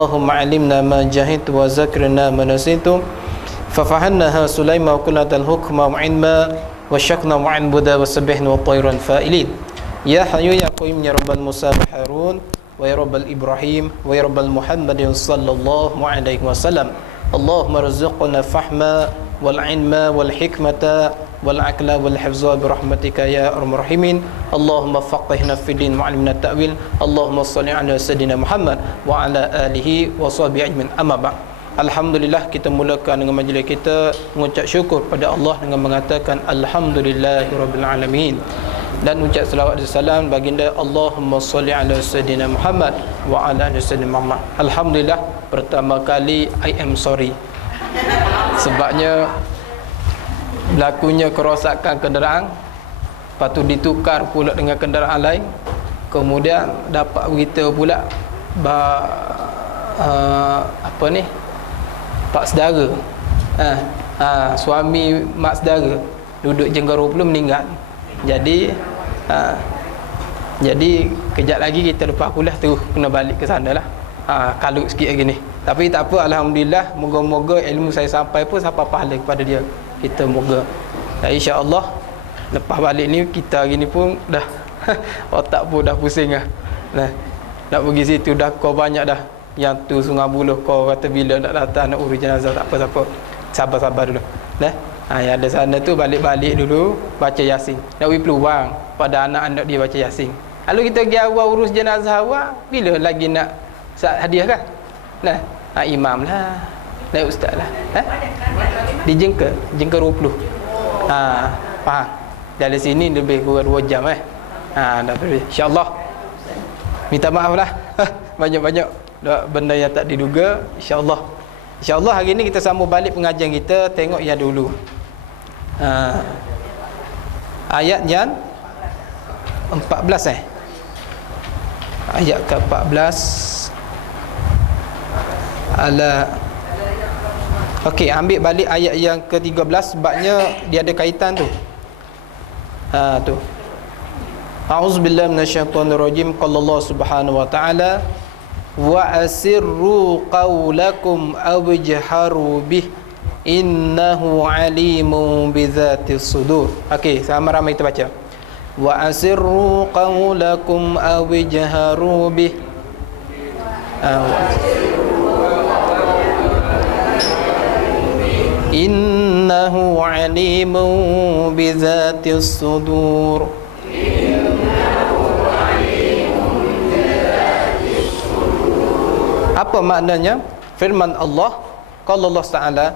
اللهم علمنا ما جهلت وذكرنا ما نسيت ففهمناها سليمان وكلنا الحكم وعلما وشكنا وعنبدا وسبحنا وطيرا فائلين يا حي يا قيوم يا رب موسى وهارون ويا رب إبراهيم ويا رب محمد صلى الله عليه وسلم اللهم ارزقنا فهما والعلم والحكمة والعقل والحفظ برحمتك يا أرحم الراحمين اللهم فقهنا في الدين وعلمنا التأويل اللهم صل على سيدنا Muhammad wa ala alihi wa sahbihi ajmain amma ba'd. Alhamdulillah, kita mulakan dengan majlis kita mengucap syukur pada Allah dengan mengatakan alhamdulillahirabbil alamin dan ucap selawat dan salam baginda Allahumma shalli ala sayyidina Muhammad wa ala ali sayyidina Muhammad. Alhamdulillah, pertama kali I am sorry sebabnya berlakunya kerosakan kenderaan, lepas tu ditukar pula dengan kenderaan lain, kemudian dapat berita pula pak saudara, suami mak saudara duduk Jenggara belum meninggal. Jadi kejap lagi kita lepas kuliah tu kena balik ke sana lah. Kalut sikit lagi ni, tapi tak apa, alhamdulillah, moga-moga ilmu saya sampai pun sampai pahala kepada dia. Kita moga dan insya-Allah lepas balik ni kita hari ni pun dah otak pun dah pusing dah. Nak pergi situ dah kau banyak dah. Yang tu Sungai Buloh kau kata bila nak datang nak urus jenazah, tak apa siapa. Sabar-sabar dulu. Yang ada sana tu balik-balik dulu baca Yasin. Nak beri peluang pada anak-anak dia baca Yasin. Kalau kita pergi awal urus jenazah awal, bila lagi nak hadiah kan? Imam lah. Ustaz lah. Di Jengker 20. Faham. Dari sini lebih kurang 2 jam dah lebih. Insya-Allah. Minta maaf lah. Banyak-banyak benda yang tak diduga. Insya-Allah. Insya-Allah hari ni kita sambung balik pengajian kita, tengok yang dulu. Ayat yang 14 Ayat ke-14 Okey, ambil balik ayat yang ke-13 sebabnya dia ada kaitan tu. Tu. A'udzubillahi minasyaitonirrajim. Qala Allah Subhanahu wa ta'ala wa asirru qawlakum aw jahharu bih innahu alimun bizatis sudur. Okey, sama-sama kita baca. Wa asirru qawlakum aw jahharu bih. Innahu alimun bizatis sudur. Apa maknanya? Firman Allah, qala Allah Ta'ala,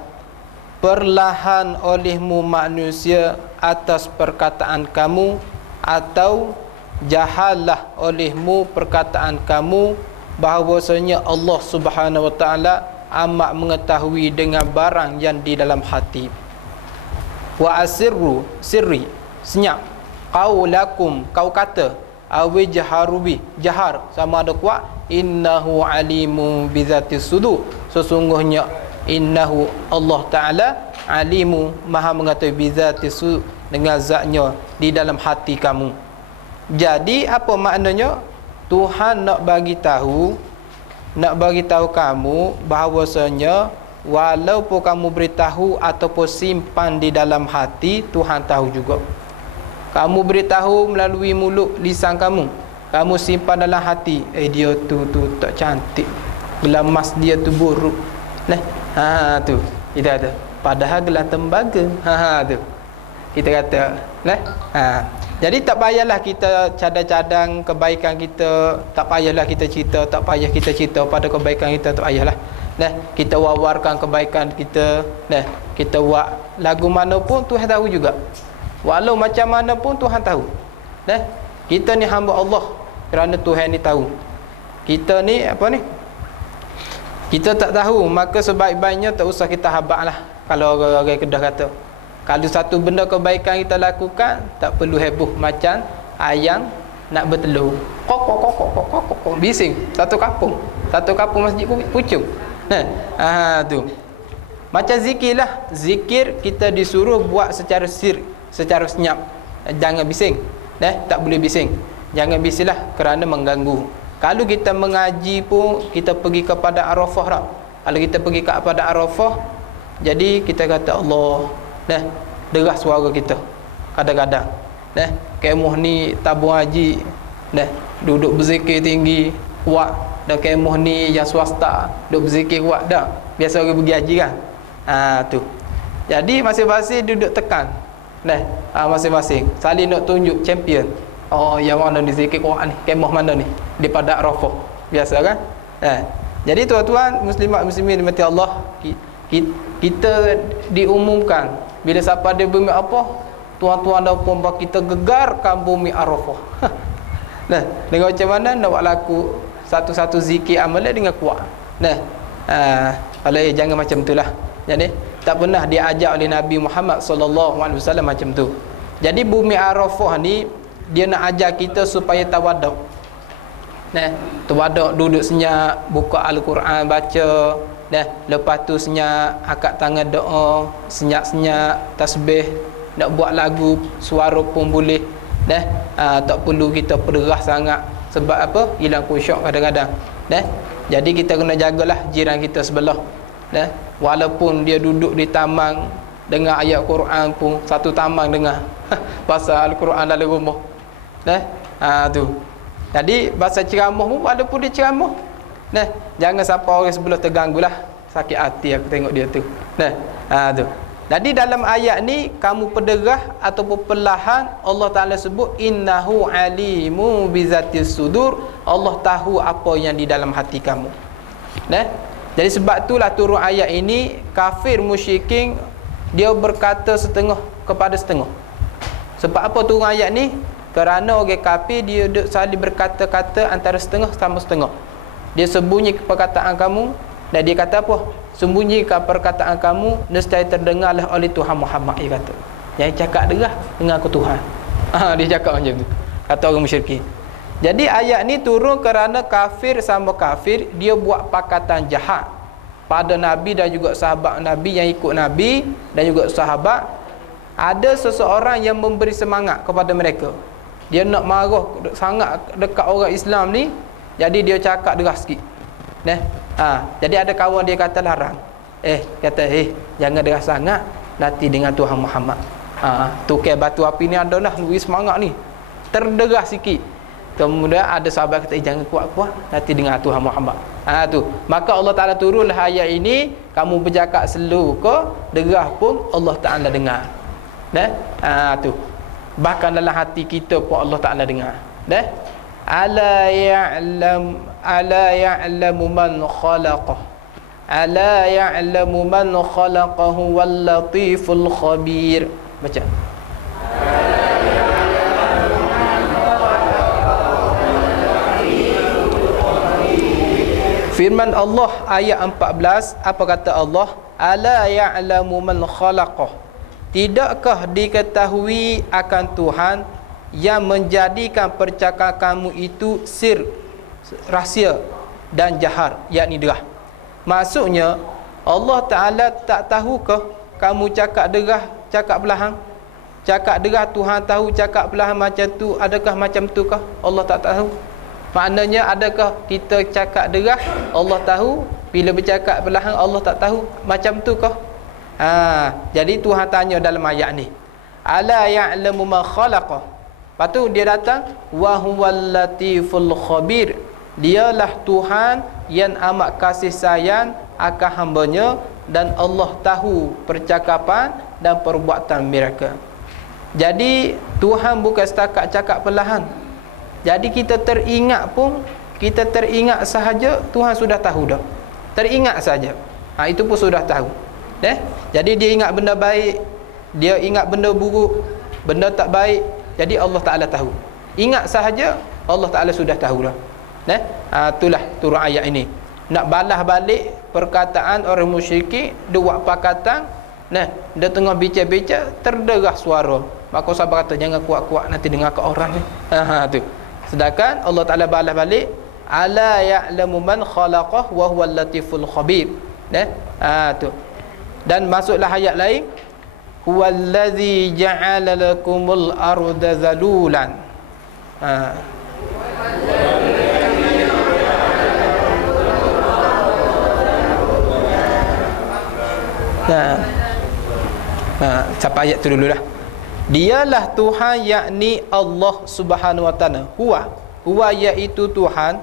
perlahan olehmu manusia atas perkataan kamu, atau jahallah olehmu perkataan kamu bahawasanya Allah Subhanahu wa Ta'ala amat mengetahui dengan barang yang di dalam hati. Wa asirru, sirri, senyap, qaulakum, kau kata, awi jaharubi, jahar sama ada kuat, innahu alimu bizatis sudur, sesungguhnya innahu Allah Ta'ala alimu, maha mengetahui bizatis sudur, dengan zatnya di dalam hati kamu. Jadi apa maknanya? Tuhan nak bagi tahu kamu bahawasanya walaupun kamu beritahu ataupun simpan di dalam hati, Tuhan tahu juga. Kamu beritahu melalui mulut lisan kamu, kamu simpan dalam hati, dia tu tak cantik, gelas emas dia tu buruk. Tu kita kata, padahal gelas tembaga. Tu kita kata, jadi tak payahlah kita cadang-cadang kebaikan kita, tak payahlah kita cerita pada kebaikan kita, tak payahlah. Kita wawarkan kebaikan kita. Kita buat lagu mana pun Tuhan tahu juga. Walau macam mana pun Tuhan tahu. Kita ni hamba Allah kerana Tuhan ni tahu. Kita ni kita tak tahu, maka sebaik-baiknya tak usah kita habaqlah. Kalau orang Kedah kata, kalau satu benda kebaikan kita lakukan, tak perlu heboh macam ayam nak bertelur. Kok bising satu kampung masjid pucung. Tu macam zikir lah. Zikir kita disuruh buat secara secara senyap, jangan bising. Tak boleh bising. Jangan bisinglah kerana mengganggu. Kalau kita mengaji pun kita pergi kepada Arafah dah. Kalau kita pergi kepada Arafah, jadi kita kata Allah, derah suara kita kadang-kadang. Kemah ni tabung haji, duduk berzikir tinggi kuat. Dan kemah ni yang swasta duduk berzikir kuat dah. Biasa orang pergi haji kan. Tu. Jadi masing-masing duduk tekan. Masing-masing saling nak tunjuk champion. Oh, yang mana ni zikir Quran ni? Kemah mana ni? Di pada Arafah. Biasa kan? Jadi tuan-tuan muslimat muslimin dimati Allah, kita diumumkan bila siapa ada bumi apa, tuan-tuan dan puan-puan kita gegarkan bumi Arafah. Dengan macam mana nak buat laku satu-satu zikir amalan dengan kuat. Kalau jangan macam itulah. Jadi tak pernah diajar oleh Nabi Muhammad sallallahu alaihi wasallam macam tu. Jadi bumi Arafah ni dia nak ajar kita supaya tawaduk. Tawaduk, duduk senyap, buka Al-Quran baca, lepas tu senyap angkat tangan doa, senyap-senyap tasbih, nak buat lagu suara pun boleh. Tak perlu kita perderah sangat. Sebab apa? Hilang khusyuk kadang-kadang. Jadi kita kena jagalah jiran kita sebelah. Walaupun dia duduk di taman dengar ayat Quran pun, satu taman dengar pasal Al-Quran dalam rumah. Tu. Jadi bahasa ceramah pun walaupun dia ceramah, jangan sampai orang sebelah terganggulah. Sakit hati aku tengok dia tu. Tu. Jadi dalam ayat ni kamu perderah ataupun perlahan, Allah Taala sebut innahu alimu bizatis sudur. Allah tahu apa yang di dalam hati kamu. Jadi sebab itulah turun ayat ini, kafir musyrikin dia berkata setengah kepada setengah. Sebab apa turun ayat ni? Kerana orang kafir dia duk saling berkata-kata antara setengah sama setengah. Dia sembunyi perkataan kamu dan dia kata apa? Sembunyikan perkataan kamu nescaya terdengarlah oleh Tuhan Muhammad, dia kata. Yang cakap derah dengan aku Tuhan. Dia cakap macam tu. Kata orang musyrikin. Jadi ayat ni turun kerana kafir sama kafir dia buat pakatan jahat pada Nabi dan juga sahabat Nabi yang ikut Nabi dan juga sahabat. Ada seseorang yang memberi semangat kepada mereka. Dia nak marah sangat dekat orang Islam ni, jadi dia cakap deras sikit. Jadi ada kawan dia kata larang. Jangan deras sangat, nanti dengan Tuhan Muhammad. Tukar batu api ni adalah lebih semangat ni. Terderas sikit. Kemudian ada sahabat kata jangan kuat-kuat, nanti dengan Tuhan Muhammad. Tu. Maka Allah Taala turunlah ayat ini, kamu bercakap slow ke derah pun Allah Taala dengar. Tu. Bahkan dalam hati kita pun Allah Taala dengar. Ala ya'lamu man khalaqah. Ala ya'lamu man khalaqahu wal latiful khabir. Baca. Firman Allah ayat 14, apa kata Allah? Ala ya'lamu man khalaqah. Tidakkah diketahui akan Tuhan yang menjadikan percakapan kamu itu sir, rahsia dan jahar, yakni derah. Maksudnya Allah Ta'ala tak tahukah kamu cakap derah, cakap belahang? Cakap derah Tuhan tahu, cakap belahang macam tu. Adakah macam tu kah? Allah tak tahu. Maknanya adakah kita cakap derah Allah tahu, bila bercakap belahang Allah tak tahu? Macam tu kah? Jadi Tuhan tanya dalam ayat ni, ala ya'lamu ma khalaqa. Lepas tu dia datang, wa huwal latiful khabir. Dialah Tuhan yang amat kasih sayang akan hamba-Nya dan Allah tahu percakapan dan perbuatan mereka. Jadi Tuhan bukan setakat cakap perlahan. Jadi kita teringat pun, kita teringat sahaja Tuhan sudah tahu dah. Teringat saja. Itu pun sudah tahu. Jadi dia ingat benda baik, dia ingat benda buruk, benda tak baik, jadi Allah Ta'ala tahu. Ingat sahaja Allah Ta'ala sudah tahu dah. Itulah turun ayat ini. Nak balas balik perkataan orang musyrikin, dia buat pakatan, dia tengah bincang-bincang, terderah suara. Maka sahabat kata jangan kuat-kuat, nanti dengar ke orang ni. Tu. Sedangkan Allah Ta'ala balas balik, ala ya'lamu man khalaqah wa huwal latiful khabir. Tu. Dan masuklah ayat lain, huwallazi ja'ala lakumul arda zalulan. Nah, sampai ayat tu dulu dah. Dialah Tuhan, yakni Allah Subhanahu wa taala. Huwa iaitu Tuhan,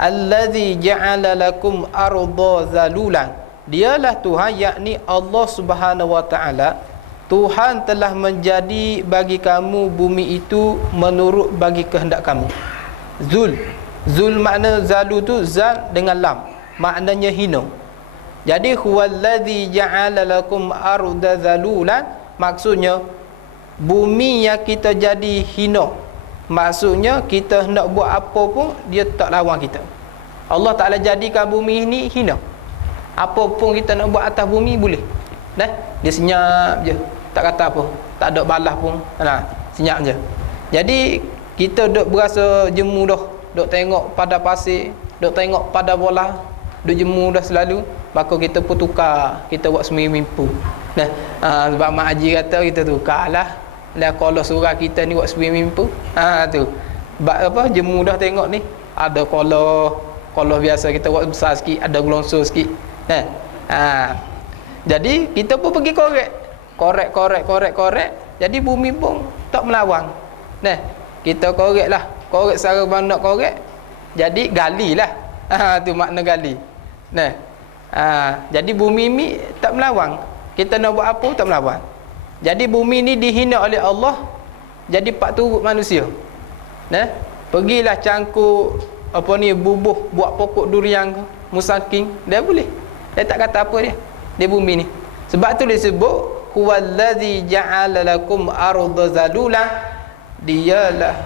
allazi ja'ala lakum arda zalulan. Dialah Tuhan, yakni Allah Subhanahu wa taala. Tuhan telah menjadi bagi kamu bumi itu menurut bagi kehendak kamu. Zul makna zalu tu zal dengan lam, maknanya hina. Jadi huwallazi ja'ala lakum arda zalulan, maksudnya bumi yang kita jadi hina. Maksudnya kita hendak buat apa pun dia tak lawan kita. Allah Ta'ala jadikan bumi ini hina. Apa pun kita nak buat atas bumi boleh. Dia senyap je, tak kata apa, tak ada balas pun. Senyap je. Jadi kita duk berasa jemu dah, duk tengok pada pasir, duk tengok pada bola, duk jemu dah selalu, maka kita pun tukar, kita buat semimpu. Sebab Mak Haji kata kita tukarlah. Kalau surah kita ni buat semimpu, tu. Sebab apa, jemu dah tengok ni, ada kalau biasa kita buat besar sikit, ada gelongsor sikit. Jadi kita pun pergi korek. Jadi bumi pun tak melawan. Kita korek secara nak korek. Jadi galilah. Tu makna gali. Jadi bumi ni tak melawan. Kita nak buat apa tak melawan. Jadi bumi ni dihina oleh Allah, jadi pak turut manusia. Pergilah cangkuk bubuh buat pokok durian ke, musaking, dia boleh. Dia tak kata apa dia. Dia bumi ni. Sebab tu disebut huwallazi ja'ala lakum arda zalulan. Dialah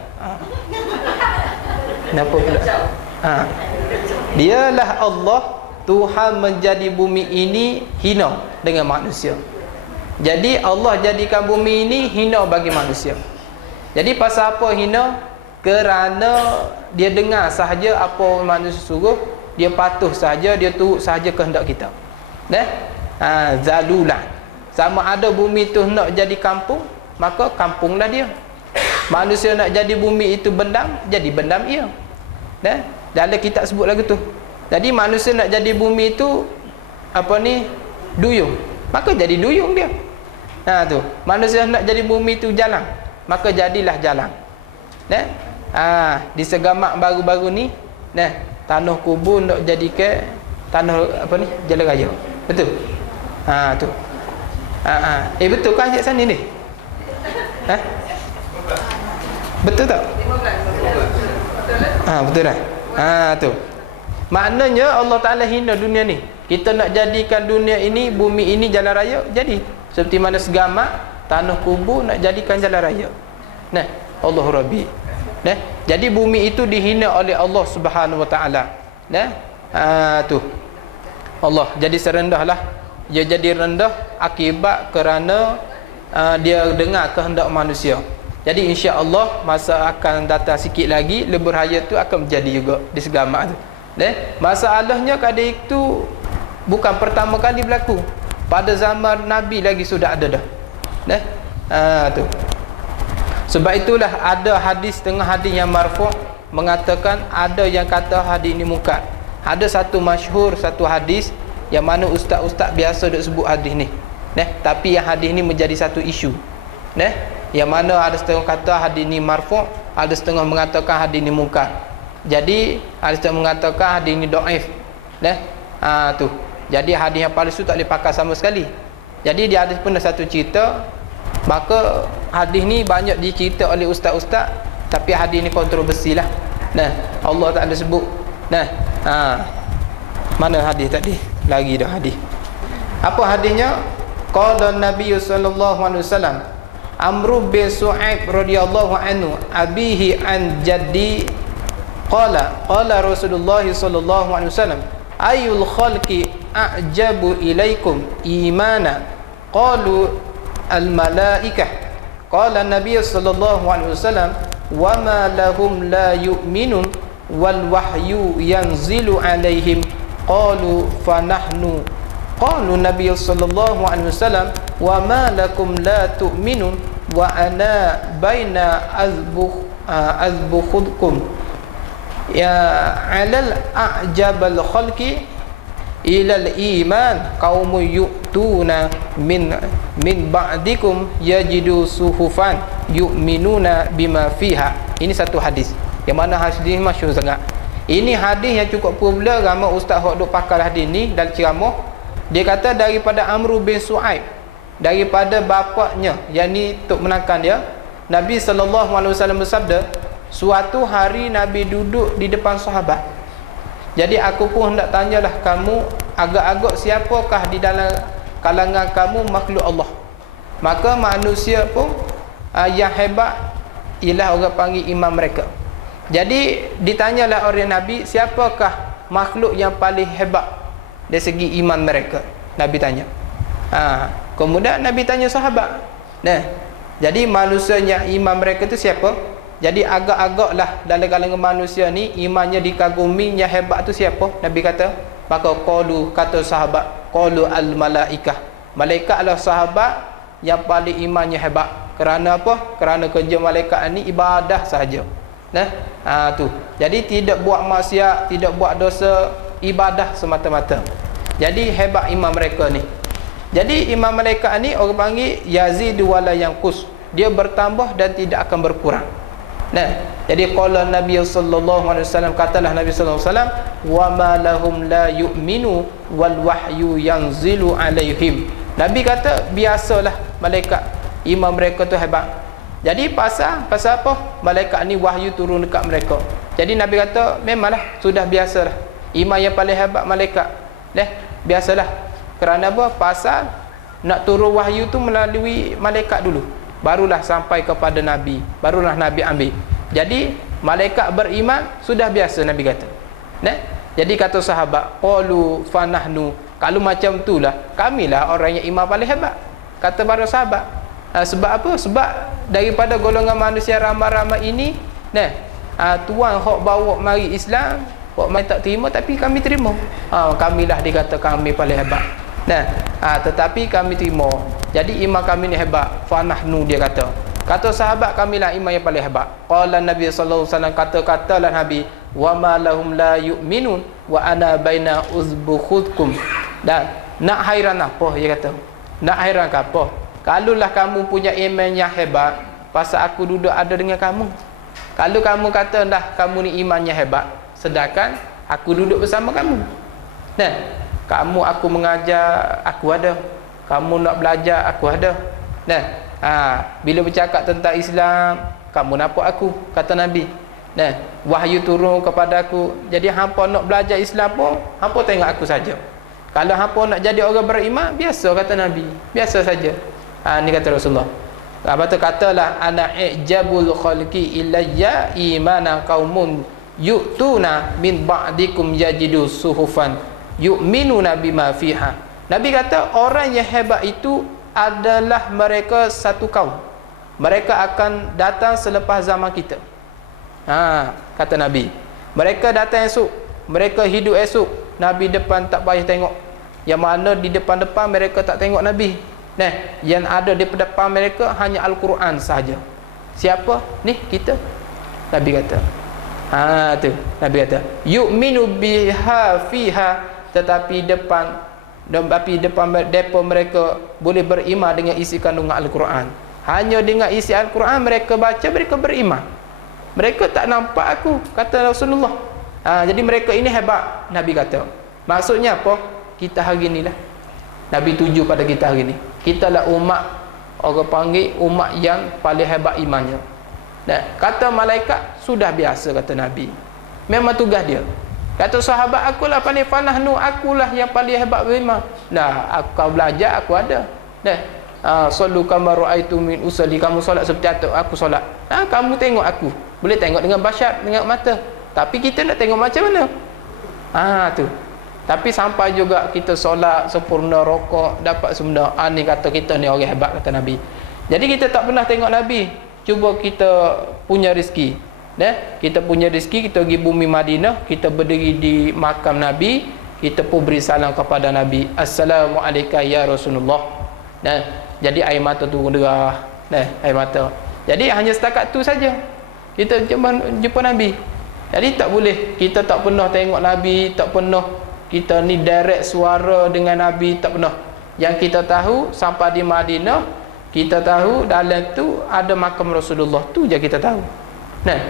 kenapa pula? Dialah Allah, Tuhan menjadi bumi ini hina dengan manusia. Jadi Allah jadikan bumi ini hina bagi manusia. Jadi pasal apa hina? Kerana dia dengar sahaja apa manusia suruh, dia patuh sahaja, dia turut sahaja kehendak kita. Zalulan. Sama ada bumi itu nak jadi kampung, maka kampunglah dia. Manusia nak jadi bumi itu bendam, jadi bendam ia. Dalam kitab sebut lagu tu. Jadi manusia nak jadi bumi itu duyung, maka jadi duyung dia. Tu. Manusia nak jadi bumi itu jalan, maka jadilah jalan. Di Segamak baru-baru ni, tanah kubur nak jadi ke tanah jalan raya. Betul? Tu. Betul kan Cik Sani ni? Betul tak? Betul dah. Tu. Maknanya Allah Ta'ala hina dunia ni. Kita nak jadikan dunia ini, bumi ini jalan raya, jadi. Seperti mana Segamak, tanah kubur nak jadikan jalan raya. Allah Rabbi. Jadi bumi itu dihina oleh Allah Subhanahu wa taala. Tu. Allah jadi serendahlah. Dia jadi rendah akibat kerana dia dengar kehendak manusia. Jadi insya-Allah masa akan datang sikit lagi lebur raya tu akan menjadi juga di Segamak tu. Masalahnya kadang itu bukan pertama kali berlaku. Pada zaman Nabi lagi sudah ada dah. Tu. Sebab itulah ada hadis, tengah hadis yang marfu' mengatakan ada yang kata hadis ini mungkar. Ada satu masyhur, satu hadis yang mana ustaz-ustaz biasa duk sebut hadis ni. Tapi yang hadis ni menjadi satu isu. Yang mana ada setengah kata hadis ni marfu', ada setengah mengatakan hadis ni mungkar. Jadi ada setengah mengatakan hadis ni dhaif. Tu. Jadi hadis yang palsu tak boleh pakai sama sekali. Jadi dia ada pun satu cerita. Maka hadis ni banyak dicerita oleh ustaz-ustaz, tapi hadis ni kontroversi lah. Allah tak ada sebut. Mana hadis tadi? Lagi dah hadis. Apa hadisnya? Qala Nabi sallallahu alaihi wasallam, Amr bin Su'aib radhiyallahu anhu, abihi an jaddi, qala Rasulullah sallallahu alaihi wasallam, ayul khalqi a'jabu ilaikum imana? Qalu al-malaikah. Qala Nabi sallallahu alaihi wasallam, wa ma lahum la yu'minun wal wahyu yanzilu alaihim. Qalu fa nahnu. Qalu Nabi sallallahu alaihi wasallam, wa ma lakum la tu'minun wa ana baina azbukhudkum ya alal a'jabal khalqi ilal iman qaumu yu'tuna min ba'dikum yajidu suhufan yu'minuna bima fiha. Ini satu hadis yang mana hadis ini masyhur sangat. Ini hadis yang cukup popular, ramai ustaz hok duk pakai hadis ni dalam ceramah. Dia kata daripada Amr bin Su'aib, daripada bapaknya, yang ni tok menakan dia, Nabi SAW bersabda, suatu hari Nabi duduk di depan sahabat. Jadi aku pun hendak tanyalah kamu, agak-agak siapakah di dalam kalangan kamu makhluk Allah? Maka manusia pun yang hebat ialah orang panggil imam mereka. Jadi ditanyalah oleh Nabi, siapakah makhluk yang paling hebat dari segi iman mereka? Nabi tanya. Kemudian Nabi tanya sahabat. Nah, jadi manusia yang iman mereka tu siapa? Jadi agak-agaklah dalam kalangan manusia ni imannya dikagumi, yang hebat tu siapa? Nabi kata, maka kata sahabat, qalu al malaikah. Malaikat adalah sahabat yang paling imannya hebat. Kerana apa? Kerana kerja malaikat ni ibadah sahaja. Nah, tu. Jadi tidak buat maksiat, tidak buat dosa, ibadah semata-mata. Jadi hebat iman mereka ni. Jadi imam malaikat ni orang panggil yazidu wala yanqus. Dia bertambah dan tidak akan berkurang. Nah, jadi qala Nabi sallallahu alaihi wasallam, katalah Nabi sallallahu alaihi wasallam, wa ma lahum la yu'minu wal wahyu yanzilu alaihim. Nabi kata biasalah malaikat iman mereka tu hebat. Jadi pasal apa? Malaikat ni wahyu turun dekat mereka. Jadi Nabi kata memanglah sudah biasalah. Iman yang paling hebat malaikat. Biasalah. Kerana apa? Pasal nak turun wahyu tu melalui malaikat dulu, barulah sampai kepada Nabi, barulah Nabi ambil. Jadi malaikat beriman sudah biasa, Nabi kata. Jadi kata sahabat, qalu fanahnu, kalau macam itulah kamilah orang yang iman paling hebat. Kata para sahabat. Sebab apa? Sebab daripada golongan manusia ramai-ramai ini, tuan hok bawa mari Islam, hok mai tak terima, tapi kami terima. Kamilah dikata kami paling hebat. Tetapi kami terima. Jadi iman kami ni hebat. Fanahnu, dia kata. Kata sahabat, kamilah iman yang paling hebat. Qala Nabi sallallahu alaihi wasallam, katalah Nabi, wa ma lahum la yu'minun wa ana baina uzbukhutkum. Dan nak hairan apa, dia kata? Nak hairan ke apa? Kalaulah kamu punya iman yang hebat, pasal aku duduk ada dengan kamu. Kalau kamu kata dah kamu ni imannya hebat, sedangkan aku duduk bersama kamu. Kamu aku mengajar, aku ada. Kamu nak belajar, aku ada. Bila bercakap tentang Islam, kamu nampak aku, kata Nabi. Wahyu turun kepada aku. Jadi hampa nak belajar Islam pun, hampa tengok aku saja. Kalau hampa nak jadi orang beriman, biasa, kata Nabi. Biasa saja. Ni kata Rasulullah. Lepas tu katalah, ana ijabul khalqi ilayya imana qaumun yu'tuna min ba'dikum yajidu suhufan yu'minuna bima fiha. Nabi kata orang yang hebat itu adalah mereka satu kaum. Mereka akan datang selepas zaman kita. Kata Nabi. Mereka datang esok, mereka hidup esok. Nabi depan tak payah tengok. Yang mana di depan-depan mereka tak tengok Nabi. Yang ada di depan mereka hanya Al-Quran sahaja. Siapa? Ni kita. Nabi kata. Tu Nabi kata, yu'minu biha fiha, tetapi depan depa mereka boleh beriman dengan isi kandungan Al-Quran. Hanya dengan isi Al-Quran mereka baca, mereka beriman. Mereka tak nampak aku, kata Rasulullah. Jadi mereka ini hebat, Nabi kata. Maksudnya apa? Kita hari ni lah, Nabi tuju pada kita hari ni. Kita lah umat, orang panggil umat yang paling hebat imannya. Kata malaikat sudah biasa, kata Nabi. Memang tugas dia. Kata sahabat, akulah paling fanahnu, akulah yang paling hebat beriman. Aku belajar, aku ada. Sallu kama ra'aitu min usalli, kamu solat seperti aku solat. Kamu tengok aku. Boleh tengok dengan basyar, dengan mata. Tapi kita nak tengok macam mana? Tu. Tapi sampai juga kita solat sempurna, rokok, dapat sempurna. Ni kata kita ni orang hebat, kata Nabi. Jadi kita tak pernah tengok Nabi. Cuba kita punya rezeki. Kita punya rezeki, kita pergi bumi Madinah, kita berdiri di makam Nabi, kita pun beri salam kepada Nabi. Assalamualaikum ya Rasulullah. Jadi air mata tu derah. Air mata. Jadi hanya setakat tu saja kita jumpa Nabi. Jadi tak boleh, kita tak pernah tengok Nabi, tak pernah kita ni direct suara dengan Nabi, tak pernah. Yang kita tahu sampai di Madinah, kita tahu dalam tu ada makam Rasulullah, tu je kita tahu. Nah,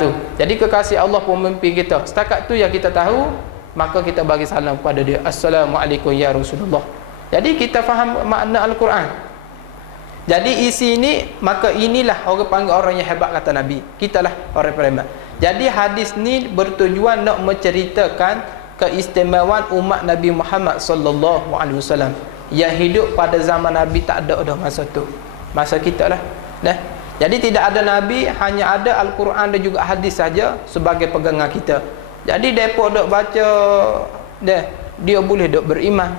tu. Jadi kekasih Allah pun memimpin kita. Setakat tu yang kita tahu, maka kita bagi salam kepada dia. Assalamualaikum ya Rasulullah. Jadi kita faham makna Al-Quran. Jadi isi ini, maka inilah orang panggil orang yang hebat, kata Nabi. Kitalah orang beriman. Jadi hadis ni bertujuan nak menceritakan keistimewaan umat Nabi Muhammad sallallahu alaihi wasallam yang hidup pada zaman Nabi, tak ada dah masa tu. Masa kita lah. Dah. Jadi tidak ada Nabi, hanya ada Al-Quran dan juga hadis saja sebagai pegangan kita. Jadi depa dok baca dia boleh dok beriman.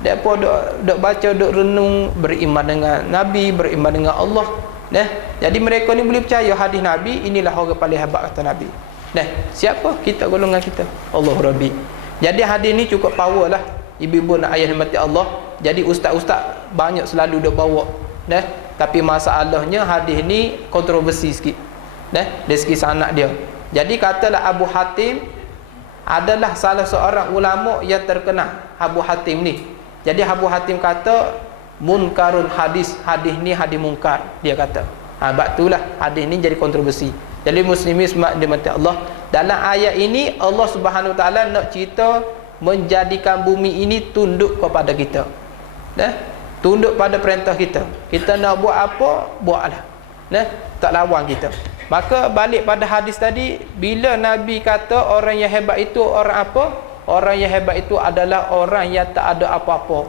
Depa dok baca, dok renung, beriman dengan Nabi, beriman dengan Allah. Jadi mereka ni boleh percaya hadis Nabi. Inilah orang paling hebat, kata Nabi. Siapa? Kita, golongan kita. Allah Rabbi. Jadi hadis ni cukup power lah. Ibu-ibu nak ayah mati Allah. Jadi ustaz-ustaz banyak selalu dok bawa. Tapi masalahnya hadis ni kontroversi sikit. Dari segi sanad dia. Jadi katalah Abu Hatim adalah salah seorang ulama yang terkenal, Abu Hatim ni. Jadi Abu Hatim kata munkarun hadis ni hadis munkar, dia kata. Sebab itulah hadis ni jadi kontroversi. Jadi muslimin semua dimati Allah, dalam ayat ini Allah Subhanahu Wa Taala nak cerita menjadikan bumi ini tunduk kepada kita. Tunduk pada perintah kita. Kita nak buat apa, buatlah. Tak lawan kita. Maka balik pada hadis tadi, bila Nabi kata orang yang hebat itu orang apa? Orang yang hebat itu adalah orang yang tak ada apa-apa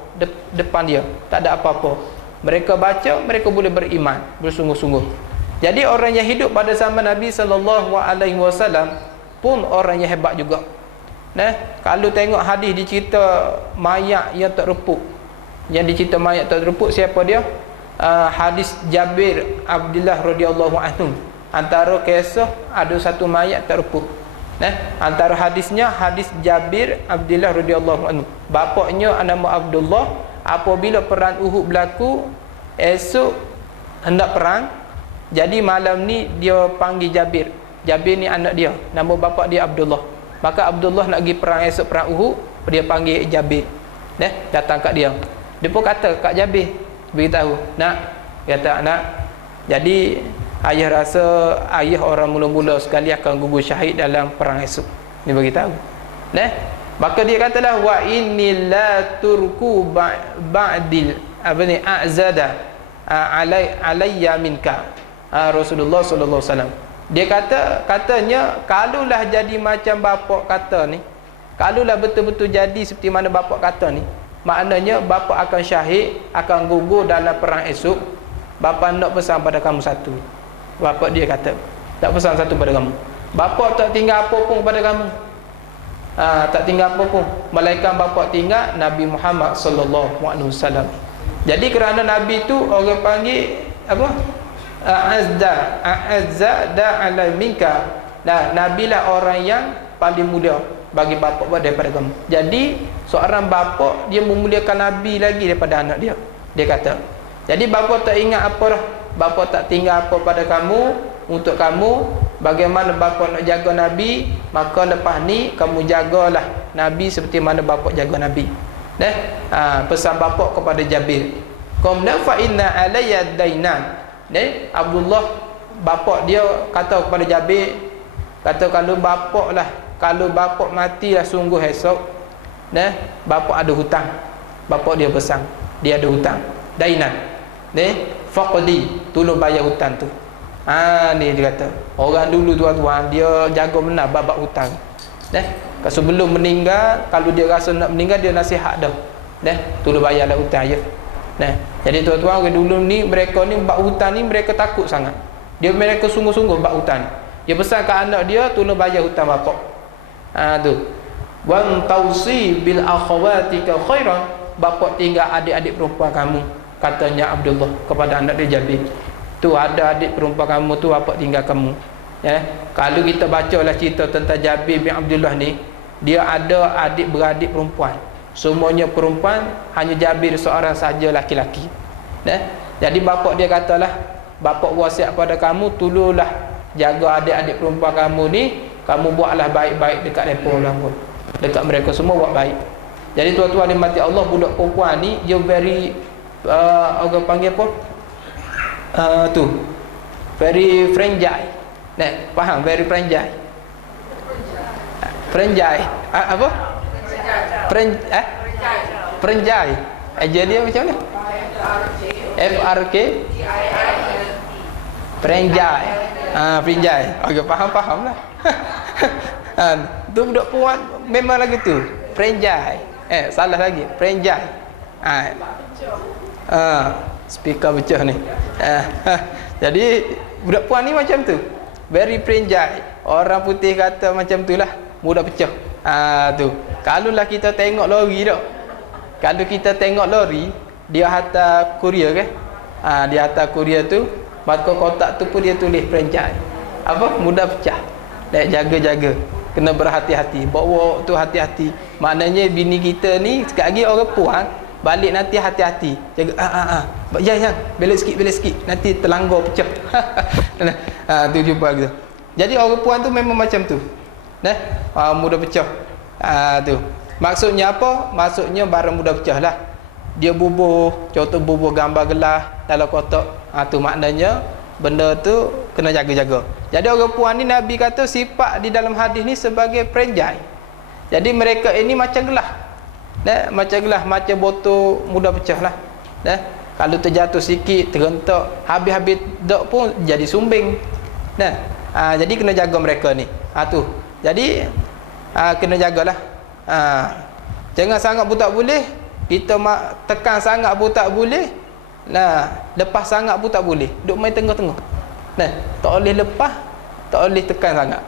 depan dia, tak ada apa-apa. Mereka baca, mereka boleh beriman bersungguh-sungguh. Jadi orang yang hidup pada zaman Nabi sallallahu alaihi wasallam pun orang yang hebat juga. Kalau tengok hadis dicerita mayat yang tak repuk. Yang dicerita mayat tak repuk, siapa dia? Hadis Jabir Abdullah radhiyallahu anhu. Antara kisah ada satu mayat tak repuk. Antara hadisnya hadis Jabir Abdullah radhiyallahu anhu. Bapaknya nama Abdullah. Apabila perang Uhud berlaku, esok hendak perang. Jadi malam ni dia panggil Jabir. Jabir ni anak dia, nama bapa dia Abdullah. Maka Abdullah nak pergi perang esok, perang Uhud, dia panggil Jabir. Datang kat dia. Dia pun kata kat Jabir, beritahu, nak, kata nak. Jadi ayah rasa ayah orang mula-mula sekali akan gugur syahid dalam perang esok. Dia beritahu. Maka dia katalah wa inni la turku ba'dil a'zada alayya minka. Rasulullah sallallahu alaihi wasallam. Dia katanya kalulah jadi macam bapak kata ni, kalulah betul-betul jadi seperti mana bapak kata ni, maknanya bapak akan syahid, akan gugur dalam perang esok. Bapak nak pesan pada kamu satu. Bapak dia kata, tak pesan satu pada kamu. Bapak tak tinggal apa pun pada kamu. Tak tinggal apa pun. Melainkan bapak tinggal Nabi Muhammad sallallahu alaihi wasallam. Jadi kerana Nabi tu orang panggil apa? Azza ala minka. Nabi lah orang yang paling mulia bagi bapak daripada kamu. Jadi seorang bapak dia memuliakan Nabi lagi daripada anak dia. Dia kata. Jadi bapak tak ingat apa dah. Bapak tak tinggal apa pada kamu, untuk kamu. Bagaimana bapak nak jaga Nabi, maka lepas ni kamu jagalah Nabi seperti mana bapak jaga Nabi. Pesan bapak kepada Jabir. Qumna fa inna alayya dainan. Abdullah bapak dia kata kepada Jabir, kata kalau bapak matilah sungguh esok, bapak ada hutang. Bapak dia pesan, dia ada hutang. Dainan. Faqdi, tolong bayar hutang tu. Ni dia kata. Orang dulu tuan-tuan dia jaga benar babak hutang. Sebelum meninggal, kalau dia rasa nak meninggal dia nasihat dah. Tolong bayarlah hutang je. Jadi tuan-tuan orang dulu ni, mereka ni bab hutang ni mereka takut sangat. Mereka sungguh-sungguh bab hutang. Dia pesan ke anak dia tolong bayar hutang bapak. Tu. Wan tausi bil akhawatika khairan. Bapak tinggal adik-adik perempuan kamu, katanya Abdullah kepada anak dia Jabir. Tu ada adik perempuan kamu tu bapak tinggal kamu. Kalau kita bacalah cerita tentang Jabir bin Abdullah ni, dia ada adik beradik perempuan. Semuanya perempuan, hanya Jabir seorang saja laki-laki. Jadi bapak dia katalah, bapak wasiat pada kamu, tolonglah jaga adik-adik perempuan kamu ni, kamu buatlah baik-baik dekat mereka pun. dekat mereka semua buat baik. Jadi tuan-tuan dimati Allah, budak perempuan ni dia very orang panggil apa? Very franjai. Nah, faham? Very franjai. Franjai. Apa? Franjai. Aja dia macam mana? FRK Franjai. Franjai. Okey, faham lah. Tu budak perempuan memang lagi tu. Franjai. Salah lagi. Franjai. Speaker pecah ni. Jadi budak puan ni macam tu, very franjai. Orang putih kata macam tu lah, mudah pecah. Tu kalau lah kita tengok lori dak, kalau kita tengok lori dia hantar kurier kan, dia hantar kurier tu, maka kotak tu pun dia tulis franjai, apa, mudah pecah. Jaga-jaga, kena berhati-hati, bawa tu hati-hati. Maknanya bini kita ni sekali lagi orang puan balik nanti hati-hati, jaga. Jangan belok sikit nanti terlanggar pecah. Tu jumpa gitu. Jadi orang puan tu memang macam tu, mudah pecah. Tu maksudnya apa? Maksudnya barang mudah pecah lah. Dia bubuh, contoh bubuh gambar gelas dalam kotak. Tu maknanya benda tu kena jaga-jaga. Jadi orang puan ni Nabi kata sifat di dalam hadis ni sebagai perenjai. Jadi mereka ini macam gelas, macam gelas, macam botol mudah pecah lah. Kalau terjatuh sikit, terhentak, habis-habis dok pun jadi sumbing. Jadi kena jaga mereka ni. Tu. Jadi kena jagalah. Jangan sangat pun tak boleh. Kita tekan sangat pun tak boleh. Lepas sangat pun tak boleh. Duk main tengah-tengah. Tak boleh lepas, tak boleh tekan sangat.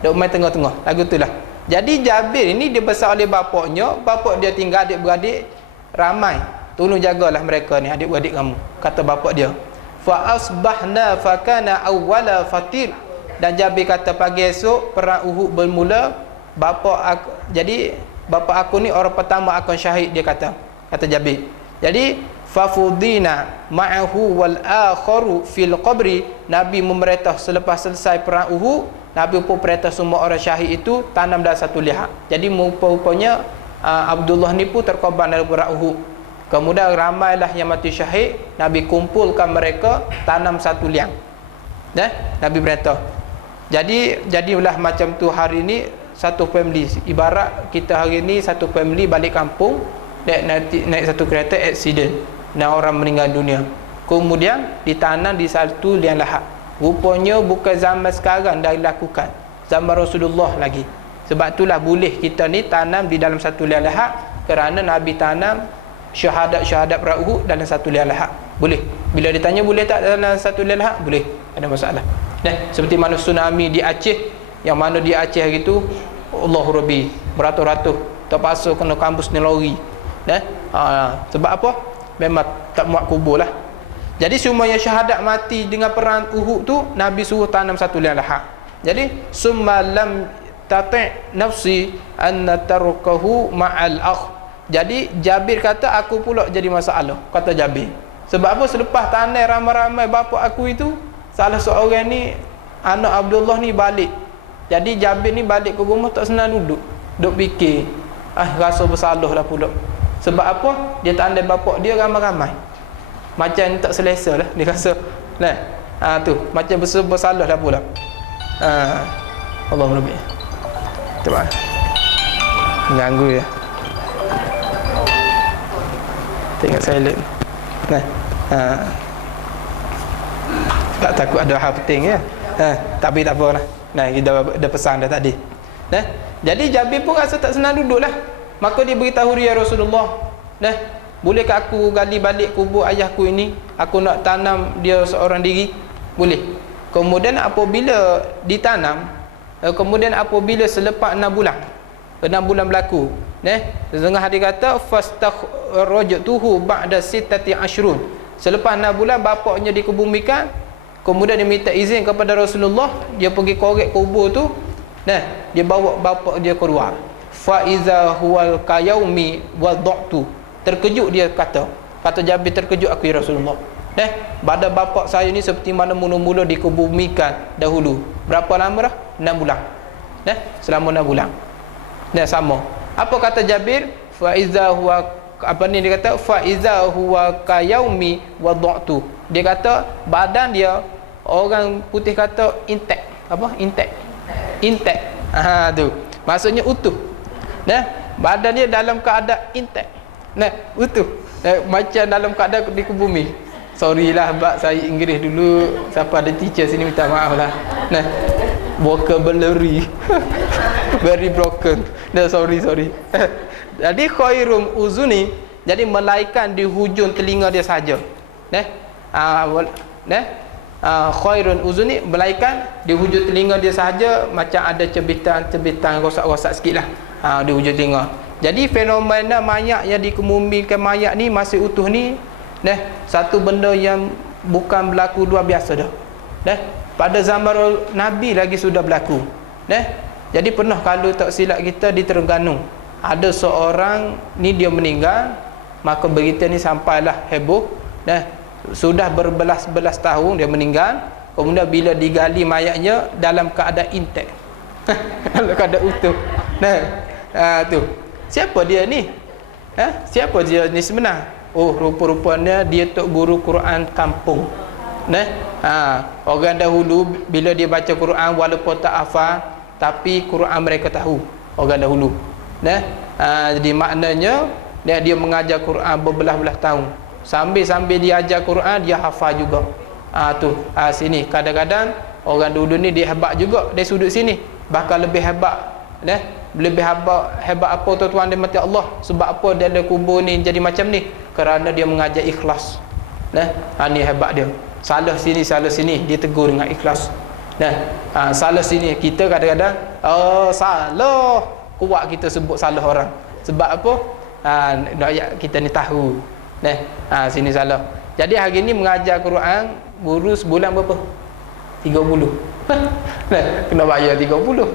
Duk main tengah-tengah. Lagu tu lah. Jadi Jabir ini dia besar oleh bapaknya. Bapak dia tinggal adik-beradik ramai. Tolong jagalah mereka ni, adik-beradik kamu, kata bapak dia. Fa asbahna fakana awwala fatir. Dan Jabir kata pagi esok perang Uhud bermula, jadi bapa aku ni orang pertama akan syahid, dia kata Jabir. Jadi fafudina ma'ahu wal akharu fil qabri. Nabi memerintah selepas selesai perang Uhud, Nabi pun perintah semua orang syahid itu tanam dalam satu liang. Jadi rupanya Abdullah ni pun terkorban dalam perang Uhud. Kemudian ramailah yang mati syahid, Nabi kumpulkan mereka tanam satu liang. Nabi perintah. Jadilah macam tu hari ni satu family. Ibarat kita hari ni satu family balik kampung, naik satu kereta accident, dan orang meninggal dunia. Kemudian ditanam di satu liang lahat. Rupanya bukan zaman sekarang dah dilakukan, zaman Rasulullah lagi. Sebab itulah boleh kita ni tanam di dalam satu liang lahat, kerana Nabi tanam syahadat perang Uhud dalam satu liang lahat. Boleh. Bila ditanya boleh tak dalam satu liang lahat? Boleh. Ada masalah. Seperti mana tsunami di Aceh, yang mana di Aceh gitu, Allahu Rabbi, beratus-ratus terpaksa kena kampus ni lori. Sebab apa? Memang tak muat kubur lah. Jadi semua yang syahadat mati dengan perang Uhud tu, Nabi suruh tanam satu liang lahat. Jadi summa lam tati' nafsi an tarkahu ma'al akh. Jadi Jabir kata aku pula jadi masalah, kata Jabir. Sebab apa? Selepas tanam ramai-ramai bapa aku itu, salah seorang ni, anak Abdullah ni balik. Jadi Jabir ni balik ke rumah tak senang duduk fikir, rasa bersalah lah pula. Sebab apa? Dia tandai bapak dia ramai-ramai, macam tak selesa lah dia rasa. Tu macam bersalah lah pula. Allah Rabbi, coba ganggu ya, tengok silent. Tak takut ada hal penting ya. Tapi tak apa lah. Kita dah pesan dah tadi. Jadi Jabir pun rasa tak senang duduk lah. Maka dia beritahu dia, Rasulullah, bolehkah aku gali balik kubur ayahku ini? Aku nak tanam dia seorang diri. Boleh. Kemudian apabila ditanam, kemudian apabila selepas 6 bulan, 6 bulan berlaku, setengah hadis kata fastakhrajtuhu ba'da sittati ashrun. Selepas 6 bulan bapaknya dikebumikan, kemudian dia minta izin kepada Rasulullah, dia pergi korek kubur tu, dia bawa bapak dia keluar. Fa iza huwal kayaumi wada'tu. Terkejut dia kata Jabir, terkejut aku ya Rasulullah. Badan bapak saya ni seperti mana mula-mula dikebumikan dahulu. Berapa lama dah? 6 bulan. Selama 6 bulan. Nah, sama. Apa kata Jabir? Fa iza huwa, apa ni dia kata, fa iza huwa kayaumi wada'tu. Dia kata badan dia, orang putih kata intact. Apa? Intact. Tu. Maksudnya utuh. Nah, badan dia dalam keadaan intact. Nah, utuh. Macam dalam keadaan di bumi. Sorry lah bab saya Inggeris dulu. Siapa ada teacher sini minta maaf lah. Nah, vocabulary very broken. Nah, sorry. Jadi khairum uzuni, jadi melaikan di hujung telinga dia saja. Khairun uzuni, melaikan di hujung telinga dia saja, macam ada cebitan rosak-rosak sikit lah di hujung telinga. Jadi fenomena mayat yang dikemumikan mayat ni masih utuh ni, satu benda yang bukan berlaku luar biasa dah. Pada zaman Nabi lagi sudah berlaku. Jadi pernah kalau tak silap kita di Terengganu, ada seorang ni dia meninggal, maka berita ni sampailah heboh. Sudah berbelas-belas tahun dia meninggal, kemudian bila digali mayatnya dalam keadaan intact. Dalam keadaan utuh. Tu. Siapa dia ni? Siapa dia ni sebenar? Oh, rupa-rupanya dia tok guru Quran kampung. Orang dahulu bila dia baca Quran walaupun tak hafal, tapi Quran mereka tahu. Orang dahulu. Jadi maknanya dia mengajar Quran berbelah-belah tahun. Sambil dia ajar Quran, dia hafal juga. Sini kadang-kadang orang dulu ni dia hebat juga dari sudut sini. Bahkan lebih hebat. Lebih hebat apa tuan-tuan dan mati Allah. Sebab apa dia ada kubur ni jadi macam ni? Kerana dia mengajar ikhlas. Ni hebat dia. Salah sini dia tegur dengan ikhlas. Salah sini kita kadang-kadang salah, kuat kita sebut salah orang. Sebab apa? Nak kita ni tahu. Sini salah. Jadi hari ni mengajar Quran, guru sebulan berapa? 30. Kena bayar 30.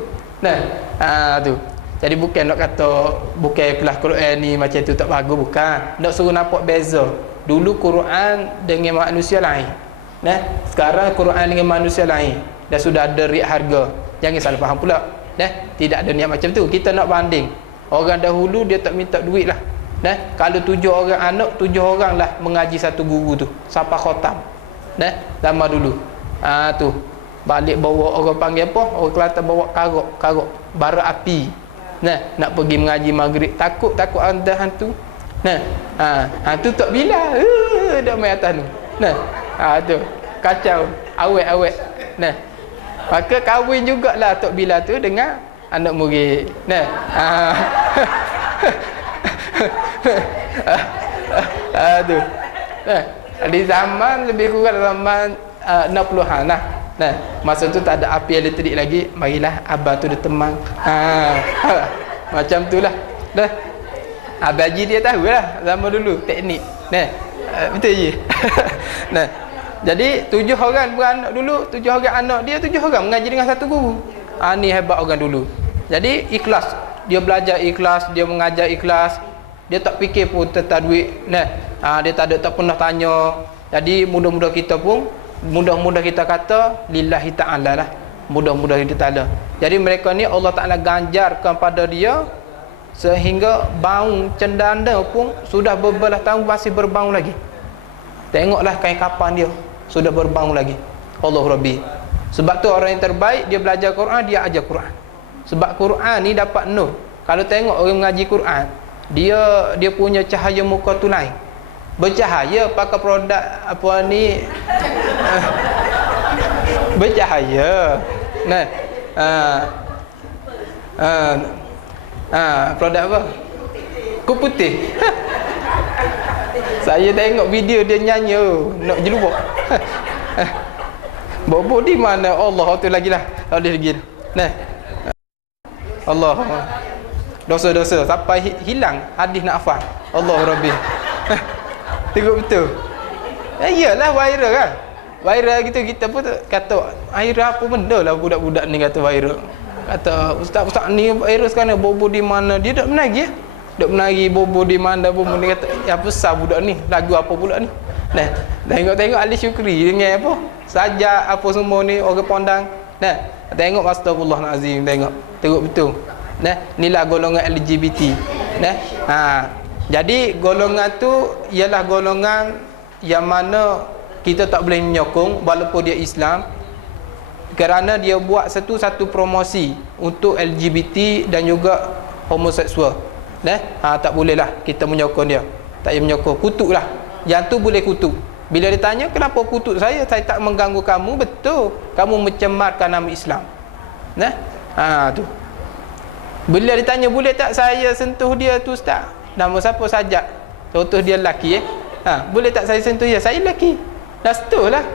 Tu. Jadi bukan nak kata bukan kelas Quran ni macam tu tak bagus, bukan. Nak suruh nampak beza. Dulu Quran dengan manusia lain. Sekarang Quran dengan manusia lain. Dah sudah ada riak harga. Jangan salah faham pula. Tidak ada niat macam tu. Kita nak banding. Orang dahulu dia tak minta duit lah. Kalau 7 orang anak, 7 orang lah mengaji satu guru tu. Sampai khatam. Zaman dulu. Tu. Balik bawa orang panggil apa? Orang Kelantan bawa karok bara api. Nak pergi mengaji maghrib, takut ada hantu. Hantu tak bila. Dak mai atas tu. Tu. Kacau, awet. Maka kahwin jugalah Tok Bila tu dengan anak murid. Tu. Di zaman lebih kurang zaman 60-an lah. Masa tu tak ada api elektrik lagi, marilah abang tu dia temang. Macam tu lah. Abang Haji dia tahu lah zaman dulu teknik. Betul je. Jadi 7 orang beranak dulu, 7 orang anak dia, 7 orang mengaji dengan satu guru. Ni hebat orang dulu. Jadi ikhlas. Dia belajar ikhlas, dia mengajar ikhlas. Dia tak fikir pun tentang duit. Dia tak pernah tanya. Jadi mudah-mudah kita pun, mudah-mudah kita kata lillahi ta'ala lah. Mudah-mudah kita ta'ala. Jadi mereka ni Allah Ta'ala ganjarkan pada dia sehingga bau cendana pun sudah berbelah tahun masih berbau lagi. Tengoklah kain kapan dia sudah berbau lagi. Allah Rabbi. Sebab tu orang yang terbaik dia belajar Quran, dia ajar Quran. Sebab Quran ni dapat nur. Kalau tengok orang mengaji Quran, dia punya cahaya muka tu lain. Bercahaya pakai produk apa ni bercahaya. Produk apa? Kup putih. Saya tengok video dia nyanyi, nak jelubuk. Bobo di mana? Allah tu lagi lah. Ada lagi. Allah. Dosa-dosa sampai hilang hadis nak hafal. Allah Rabbi. Tengok betul. Iyalah viral kan. Viral gitu kita pun kata viral apa benda lah budak-budak ni kata viral. Kata ustaz ni viral sekarang bobo di mana? Dia tak menagi ya. Duk menari bobo di mana bobo ni kata ya besar budak ni. Lagu apa pula ni? Tengok Ali Syukri dengan apa? Sajak apa semua ni orang Pondang. Tengok astagfirullahalazim, tengok betul. Inilah golongan LGBT. Jadi golongan tu ialah golongan yang mana kita tak boleh menyokong walaupun dia Islam, kerana dia buat satu promosi untuk LGBT dan juga homoseksual. Tak boleh lah kita menyokong dia. Tak payah menyokong, kutuklah. Yang tu boleh kutuk. Bila ditanya kenapa kutuk saya tak mengganggu kamu. Betul, kamu mencemarkan nama Islam. Tu. Bila ditanya boleh tak saya sentuh dia tu ustaz, nama siapa Sajak, contoh dia lelaki boleh tak saya sentuh dia, saya lelaki, dah sentuh lah.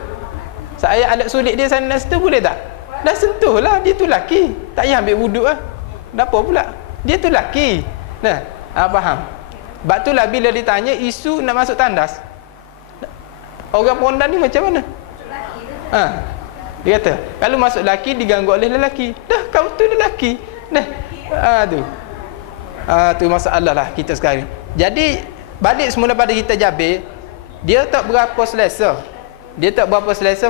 Saya alat sulit dia, saya nak sentuh, boleh tak? Dah sentuh lah, dia tu lelaki, tak payah ambil wuduk lah. Kenapa pula? Dia tu lelaki. Faham? Sebab tu lah bila ditanya isu nak masuk tandas, orang pondan ni macam mana? Dia kata kalau masuk lelaki diganggu oleh lelaki. Dah kau tu lelaki. Tu masalah lah kita sekarang. Jadi balik semula pada kita Jabir, dia tak berapa selesa.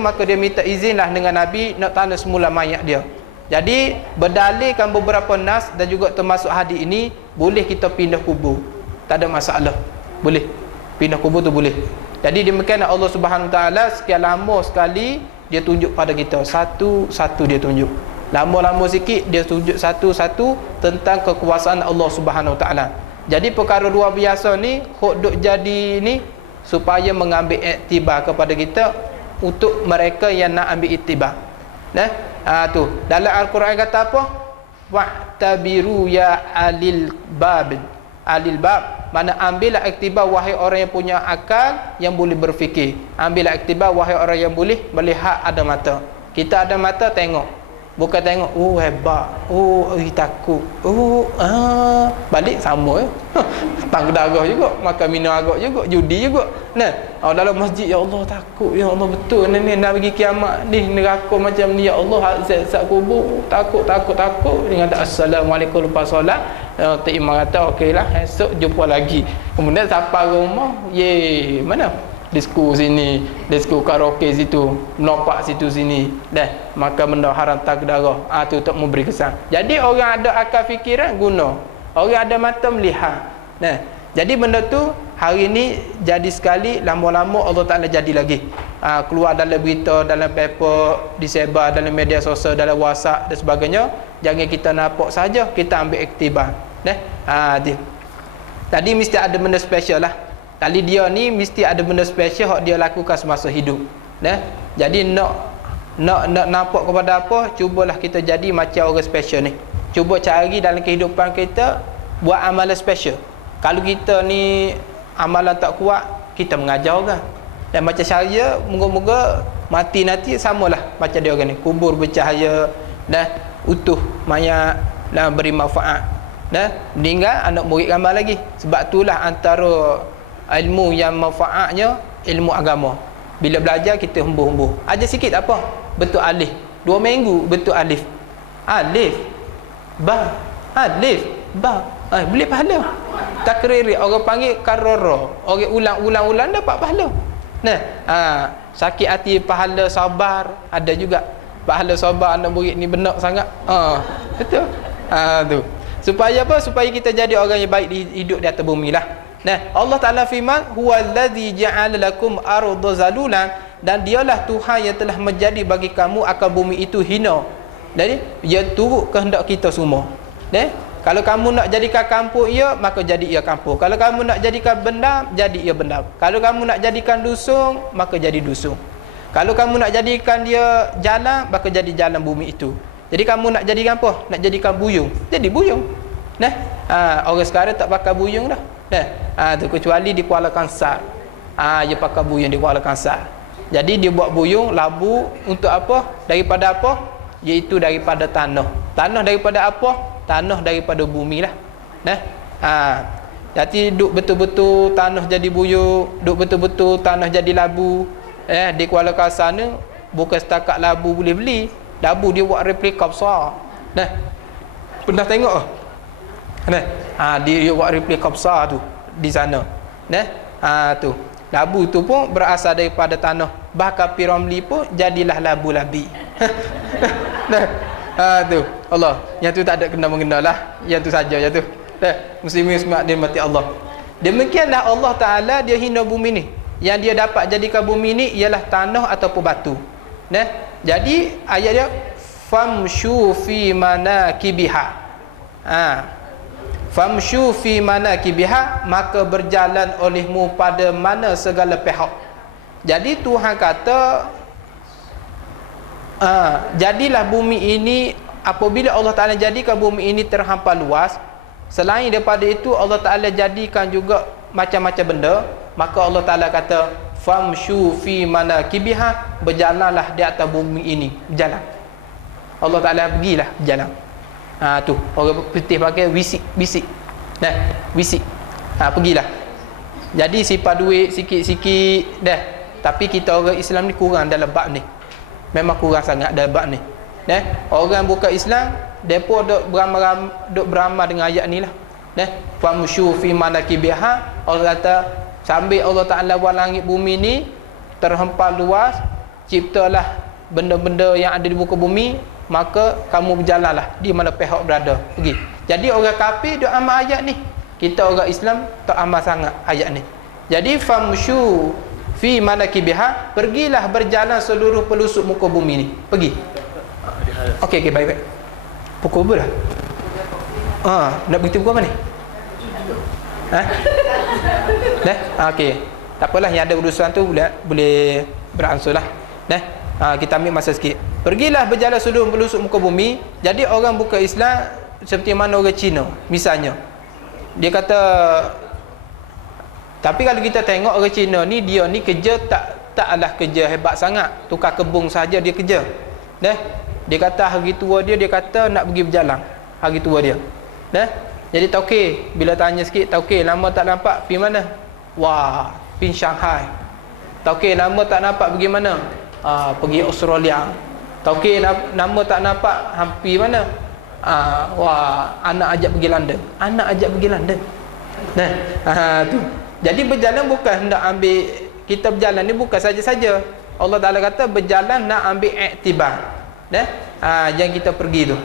Maka dia minta izin lah dengan Nabi nak tanda semula mayat dia. Jadi berdalilkan beberapa nas dan juga termasuk hadis ini, boleh kita pindah kubur, tak ada masalah, boleh pindah kubur tu boleh. Jadi demikian Allah Subhanahu Wa Taala sekian lama sekali dia tunjuk pada kita, satu-satu dia tunjuk. Lama-lama sikit dia tunjuk satu-satu tentang kekuasaan Allah Subhanahu Wa Taala. Jadi perkara luar biasa ni hok duk jadi ni supaya mengambil iktibar kepada kita, untuk mereka yang nak ambil iktibar. Tu dalam Al-Quran kata apa? Wa'tabiru ya alil bab. Alil bab mana ambillah iktibar wahai orang yang punya akal, yang boleh berfikir. Ambillah iktibar wahai orang yang boleh melihat, ada mata. Kita ada mata tengok, bukan tengok hebat, takut, balik sama tang darah juga, makan minum arak juga, judi juga. Dalam masjid, ya Allah takut, ya Allah betul ni nak pergi kiamat ni, neraka macam ni, ya Allah azab kubur, takut. Dia kata assalamualaikum lepas solat. Tok Imam kata okeylah, esok jumpa lagi. Kemudian sampai rumah, mana disko sini, disko karaoke situ, nopak situ sini, maka benda haram tak darah. Tu untuk memberi kesan. Jadi orang ada akal fikiran guna, orang ada mata melihat. Jadi benda tu hari ni jadi sekali, lama-lama Allah Ta'ala jadi lagi. Keluar dalam berita, dalam paper, disebar dalam media sosial, dalam WhatsApp dan sebagainya. Jangan kita nampak saja, kita ambil iktibar. Tadi mesti ada benda special lah. Kali dia ni mesti ada benda special yang dia lakukan semasa hidup. Jadi nak nampak kepada apa, cubalah kita jadi macam orang special ni. Cuba cari dalam kehidupan kita buat amalan special. Kalau kita ni amalan tak kuat, kita mengajar orang. Dan macam saya, moga-moga mati nanti samalah macam dia orang ni, kubur bercahaya dan utuh mayat dan beri manfaat. Meninggal anak murid ramai lagi. Sebab itulah antara ilmu yang manfaatnya ilmu agama. Bila belajar kita humbuh-humbuh. Ajar sikit apa? Betul alif. 2 minggu betul alif. Alif ba, alif ba. Boleh pahala. Takriri, orang panggil karara. Orang ulang-ulang dapat pahala. Sakit hati pahala sabar, ada juga. Pahala sabar anak murid ni benar sangat. Betul. Tu. Supaya apa? Supaya kita jadi orang yang baik hidup di atas bumi lah. Allah Ta'ala firman, huwallazi ja'ala lakum arda zalulan, dan dialah Tuhan yang telah menjadi bagi kamu akan bumi itu hina. Jadi dia turut kehendak kita semua. Kalau kamu nak jadikan kampung ia, maka jadi ia kampung. Kalau kamu nak jadikan bendam, jadi ia bendam. Kalau kamu nak jadikan dusun, maka jadi dusun. Kalau kamu nak jadikan dia jalan, maka jadi jalan bumi itu. Jadi kamu nak jadikan apa? Nak jadikan buyung, jadi buyung. Orang sekarang tak pakai buyung dah. Tu kecuali di Kuala Kangsar. Dia pakai buyung di Kuala Kangsar. Jadi dia buat buyung labu untuk apa? Daripada apa? Iaitu daripada tanah. Tanah daripada apa? Tanah daripada bumi lah. Jadi duk betul-betul tanah jadi buyung, duk betul-betul tanah jadi labu. Di Kuala Kangsar ni bukan setakat labu boleh beli. Labu dia buat replika besar. Pernah tengok ke? Dia buat replika besar tu di sana. Tu. Labu tu pun berasal daripada tanah. Bahkan Piramli pun jadilah labu labi. Tu Allah, yang tu tak ada kena mengena lah, yang tu saja yang tu. Muslimin muslimat dirahmati Allah. Demikianlah Allah Taala dia hina bumi ni. Yang dia dapat jadikan bumi ni ialah tanah ataupun batu. Jadi ayat dia famshu fi manakibiha. Famshu fi manakibiha, maka berjalan olehmu pada mana segala pihak. Jadi Tuhan kata jadilah bumi ini, apabila Allah Ta'ala jadikan bumi ini terhampar luas, selain daripada itu Allah Ta'ala jadikan juga macam-macam benda, maka Allah Ta'ala kata famshu fi manakibiha, berjalanlah di atas bumi ini, berjalan. Allah Ta'ala pergilah berjalan. Tu orang putih pakai wisik, wisik. Pergilah. Jadi simpan duit sikit-sikit dah. Tapi kita orang Islam ni kurang dalam bab ni. Memang kurang sangat dalam bab ni. Orang bukan Islam, depa duk beramal dengan ayat ni lah. Famshu fi manakibiha, Allah kata sambil Allah Ta'ala buat langit bumi ni terhempar luas, ciptalah benda-benda yang ada di muka bumi, maka kamu berjalanlah di mana pihak berada, pergi. Jadi orang kafir duk amal ayat ni, kita orang Islam tak amal sangat ayat ni. Jadi famshu fi manakibiha, pergilah berjalan seluruh pelusuk muka bumi ni, pergi. Okey, baik. Pukul berapa dah? Nak beritahu pukul apa ni? Okey. Tak apalah, yang ada urusan tu boleh beransur lah. Kita ambil masa sikit. Pergilah berjalan seluruh pelusuk muka bumi. Jadi orang bukan Islam seperti mana orang Cina misalnya, dia kata, tapi kalau kita tengok orang Cina ni, dia ni kerja taklah kerja hebat sangat, tukar kebun saja dia kerja. Dia kata hari tua dia kata nak pergi berjalan hari tua dia. Jadi tauke bila tanya sikit, tauke lama tak nampak pergi mana? Wah, pergi Shanghai. Tauke lama tak nampak pergi mana? Pergi Australia. Tauke nama tak nampak hampir mana? Wah, anak ajak pergi London. Tu. Jadi berjalan bukan hendak ambil, kita berjalan ni bukan saja-saja. Allah Ta'ala kata berjalan nak ambil iktibar. Yang kita pergi tu.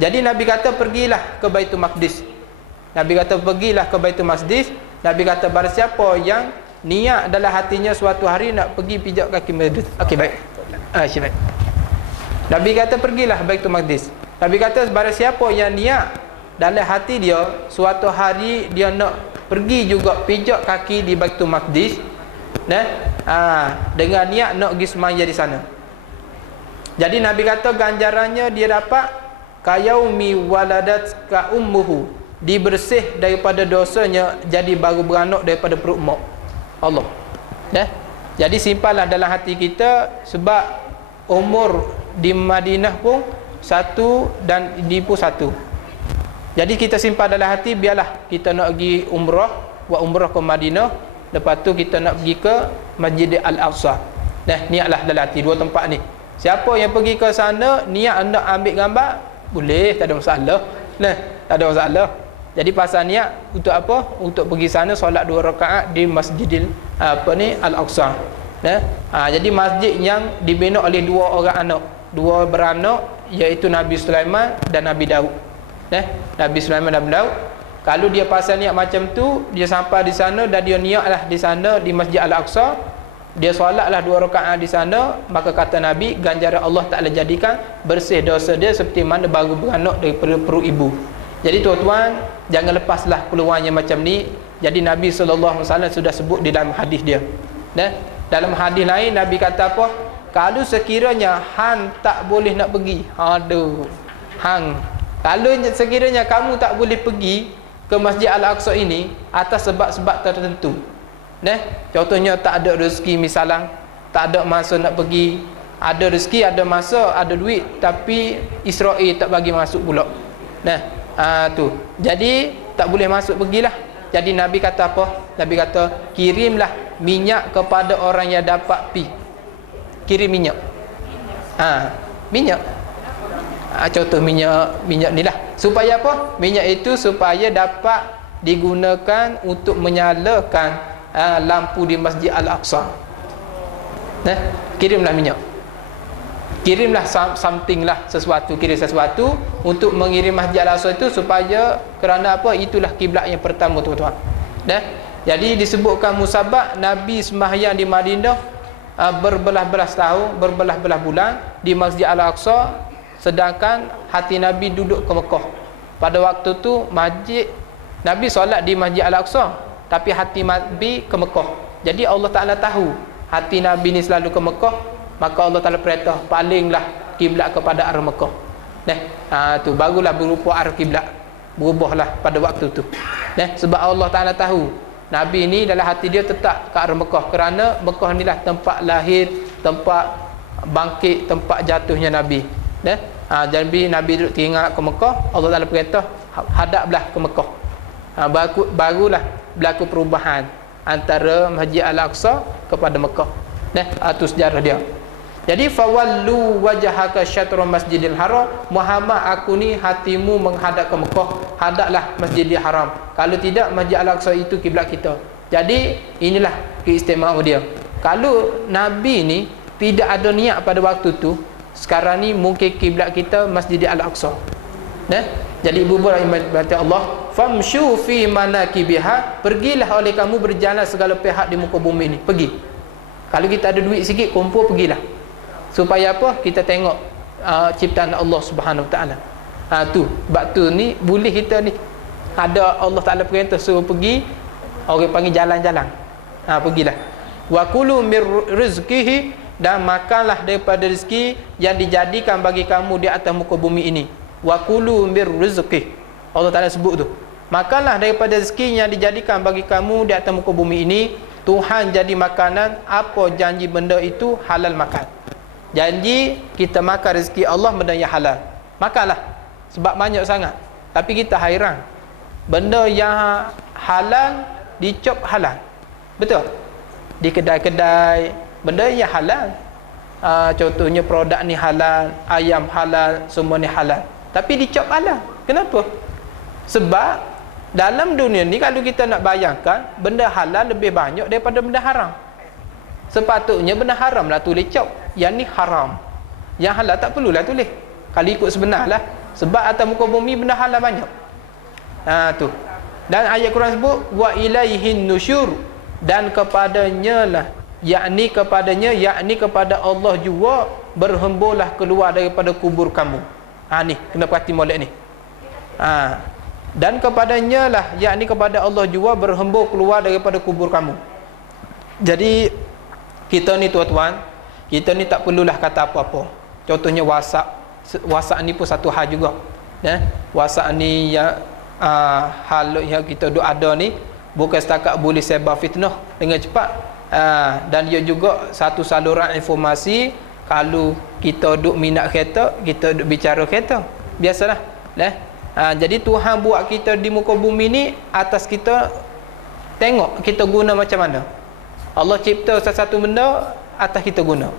Jadi Nabi kata pergilah ke Baitul Maqdis. Nabi kata pergilah ke Baitul Maqdis. Nabi kata barang siapa yang niat dalam hatinya suatu hari nak pergi pijak kaki Maqdis. Okey, baik. Baik. Nabi kata pergilah Baitul Maqdis. Nabi kata barang siapa yang niat dalam hati dia suatu hari dia nak pergi juga pijak kaki di Baitul Maqdis, dengan niat nak pergi sembahyang di sana. Jadi Nabi kata ganjarannya dia dapat kayaumi waladat ka ummuhu, dibersih daripada dosanya jadi baru beranak daripada perut mak. Allah. Jadi simpanlah dalam hati kita, sebab umur di Madinah pun satu dan ini pun satu. Jadi kita simpan dalam hati, biarlah kita nak pergi umrah, buat umrah ke Madinah, lepas tu kita nak pergi ke Masjid Al-Aqsa. Niatlah dalam hati dua tempat ni. Siapa yang pergi ke sana niat nak ambil gambar, boleh, tak ada masalah. Tak ada masalah. Jadi pasal niat untuk apa? Untuk pergi sana solat 2 rakaat di Masjidil Al-Aqsa. Jadi masjid yang dibina oleh 2 orang anak, 2 beranak, iaitu Nabi Sulaiman dan Nabi Daud. Nabi Sulaiman dan Nabi Daud. Kalau dia pasal niat macam tu, dia sampai di sana dan dia niatlah di sana di Masjid Al-Aqsa, dia solatlah 2 rakaat di sana, maka kata Nabi, ganjaran Allah Ta'ala jadikan bersih dosa dia seperti mana baru beranak daripada perut ibu. Jadi tuan-tuan, jangan lepaslah peluang yang macam ni. Jadi Nabi SAW sudah sebut di dalam hadis dia. Dalam hadis lain Nabi kata apa? Kalau sekiranya hang tak boleh nak pergi, kalau sekiranya kamu tak boleh pergi ke Masjid Al-Aqsa ini atas sebab-sebab tertentu, contohnya tak ada rezeki misalnya, tak ada masa nak pergi, ada rezeki, ada masa, ada duit, tapi Israel tak bagi masuk pula. Tu. Jadi tak boleh masuk, pergilah. Jadi Nabi kata apa? Nabi kata kirimlah minyak kepada orang yang dapat pi. Kirim minyak. Minyak. Contoh minyak ni lah. Supaya apa? Minyak itu supaya dapat digunakan untuk menyalakan lampu di Masjid Al-Aqsa. Kirimlah minyak. Kirimlah something lah, kirim sesuatu untuk mengirim Masjid Al-Aqsa itu, supaya kerana apa? Itulah kiblat yang pertama, tuan-tuan. Jadi disebutkan musabak Nabi sembahyang di Madinah berbelah-belah tahun, berbelah-belah bulan di Masjid Al-Aqsa, sedangkan hati Nabi duduk ke Mekah. Pada waktu tu Nabi solat di Masjid Al-Aqsa, tapi hati Nabi ke Mekah. Jadi Allah Ta'ala tahu hati Nabi ni selalu ke Mekah, maka Allah Ta'ala perintah palinglah kiblat kepada arah Mekah. Tu barulah berupa arah kiblat, berubahlah pada waktu tu. Sebab Allah Ta'ala tahu Nabi ni dalam hati dia tetap ke arah Mekah, kerana Mekah ni lah tempat lahir, tempat bangkit, tempat jatuhnya Nabi. Jadi Nabi duduk tinggal ke Mekah, Allah Ta'ala perintah hadaplah ke Mekah. Barulah berlaku perubahan antara Masjid Al-Aqsa kepada Mekah. Itu sejarah dia. Jadi fawallu wajhaka syatrul Masjidil Haram, Muhammad, aku ni hatimu menghadap ke Mekah, hadaplah Masjidil Haram. Kalau tidak, Masjid Al-Aqsa itu kiblat kita. Jadi inilah keistimewaan dia. Kalau Nabi ni tidak ada niat pada waktu tu, sekarang ni mungkin kiblat kita Masjidil Al-Aqsa. Jadi ibu bapa berkata Allah, famshu fi manakibiha, pergilah oleh kamu berjalan segala pihak di muka bumi ni, pergi. Kalau kita ada duit sikit, kumpul, pergilah. Supaya apa? Kita tengok ciptaan Allah Subhanahu Wa Taala. Tu batu ni boleh kita ni ada Allah Taala perintah suruh pergi, orang panggil jalan-jalan. Pergilah. Wa kulu mir rizqihi, dan makanlah daripada rezeki yang dijadikan bagi kamu di atas muka bumi ini. Wa kulu mir rizqihi, Allah Taala sebut tu. Makanlah daripada rezeki yang dijadikan bagi kamu di atas muka bumi ini. Tuhan jadi makanan, apa janji benda itu halal makan. Janji kita makan rezeki Allah, benda yang halal, makanlah. Sebab banyak sangat, tapi kita hairan, benda yang halal dicop halal, betul? Di kedai-kedai benda yang halal, contohnya produk ni halal, ayam halal, semua ni halal, tapi dicop halal. Kenapa? Sebab dalam dunia ni, kalau kita nak bayangkan, benda halal lebih banyak daripada benda haram. Sepatutnya benda haram lah tulis cop, yang ni haram, yang halal tak perlulah tulis, kalau ikut sebenar lah. Sebab atas muka bumi benda halal banyak. Tu. Dan ayat Quran sebut wa ilaihin nusyur, dan kepadanya lah, yakni kepada Allah juga berhembulah keluar daripada kubur kamu. Ni kena perhati molek ni. Dan kepadanya lah, yakni kepada Allah juga berhembur keluar daripada kubur kamu. Jadi kita ni tuan-tuan, kita ni tak perlulah kata apa-apa. Contohnya WhatsApp ni pun satu hal juga. WhatsApp ni yang hal yang kita duk ada ni, bukan setakat boleh sebar fitnah dengan cepat, dan dia juga satu saluran informasi. Kalau kita duk minat kereta, kita duk bicara kereta, biasalah. Jadi Tuhan buat kita di muka bumi ni atas kita tengok kita guna macam mana. Allah cipta sesuatu benda atas kita guna.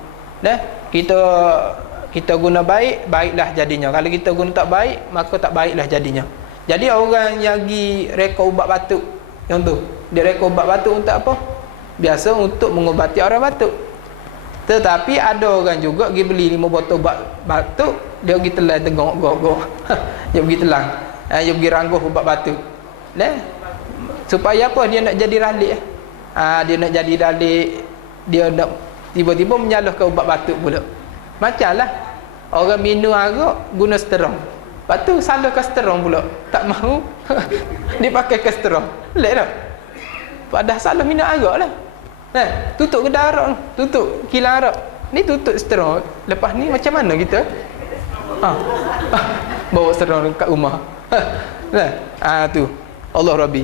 Kita guna baik, baiklah jadinya. Kalau kita guna tak baik, maka tak baiklah jadinya. Jadi orang yang pergi reka ubat batuk, yang tu, dia reka ubat batuk untuk apa? Biasa untuk mengobati orang batuk. Tetapi ada orang juga pergi beli 5 botol ubat batuk, dia pergi telan tengok. Dia pergi telan, dia pergi rangguh ubat batuk. Supaya apa? Dia nak jadi ralik. Dia nak jadi ralik, dia nak tiba-tiba menyalahkan ubat batuk pula. Macamlah orang minum arak guna seterong, lepas tu salahkan seterong pula, tak mahu dia pakai ke seterong. Lek tak? Padahal salah minum arak lah. Tutup kedai arak, tutup kilang arak ni, tutup seterong. Lepas ni macam mana kita bawa seterong kat rumah? Tu Allah Rabbi.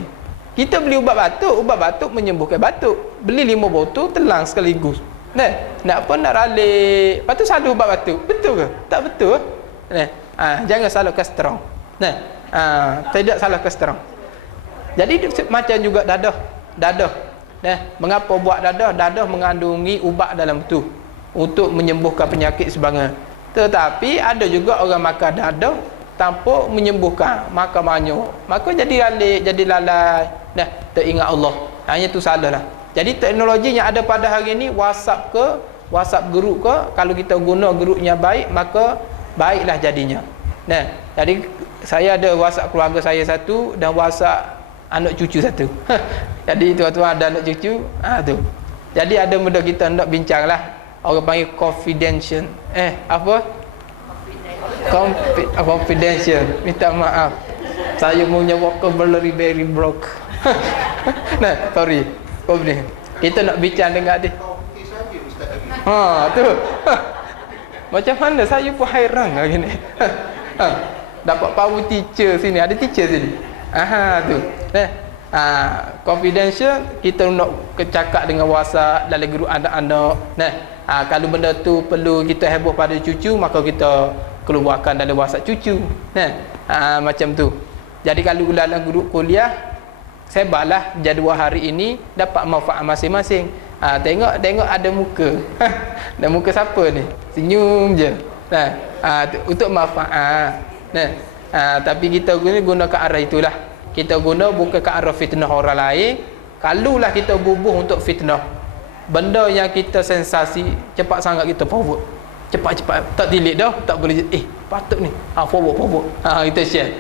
Kita beli ubat batuk menyembuhkan batuk, beli 5 botol telang sekaligus. Nak apa nak ralik, lepas tu salah ubat batuk. Betul ke? Tak betul. Jangan salahkan seterong. Tidak salahkan seterong. Jadi macam juga dadah. Mengapa buat dadah? Dadah mengandungi ubat dalam tu untuk menyembuhkan penyakit sebagainya. Tetapi ada juga orang makan dadah tanpa menyembuhkan, makan banyak, maka jadi ralik, jadi lalai, teringat Allah. Hanya tu salah lah. Jadi teknologi yang ada pada hari ni, WhatsApp ke, WhatsApp group ke, kalau kita guna grupnya baik, maka baiklah jadinya. Nah, jadi saya ada WhatsApp keluarga saya satu dan WhatsApp anak cucu satu. Jadi tuan-tuan ada anak cucu, tu. Jadi ada benda kita nak bincanglah. Orang panggil confidential. Apa? Confidential. Minta maaf. Saya punya vocabulary very broke. Nah, sorry. Kau ni. Kita nak bincang dengan dia. Tu. Macam mana saya pun hairan lagi ni. Dapat power teacher sini. Ada teacher sini. Tu. Confidential, kita nak cakap dengan WhatsApp dalam grup anak-anak. Kalau benda tu perlu kita heboh pada cucu, maka kita keluarkan dalam WhatsApp cucu. Macam tu. Jadi kalau dalam grup kuliah, sebarlah jadual hari ini, dapat manfaat masing-masing. Tengok ada muka. Dan muka siapa ni? Senyum je. Untuk manfaat. Tapi kita guna ke arah itulah. Kita guna bukan ke arah fitnah orang lain. Kalulah kita bubuh untuk fitnah, benda yang kita sensasi, cepat sangat kita forward. Cepat-cepat, tak delete dah, tak boleh. Patut ni. Forward. Kita share.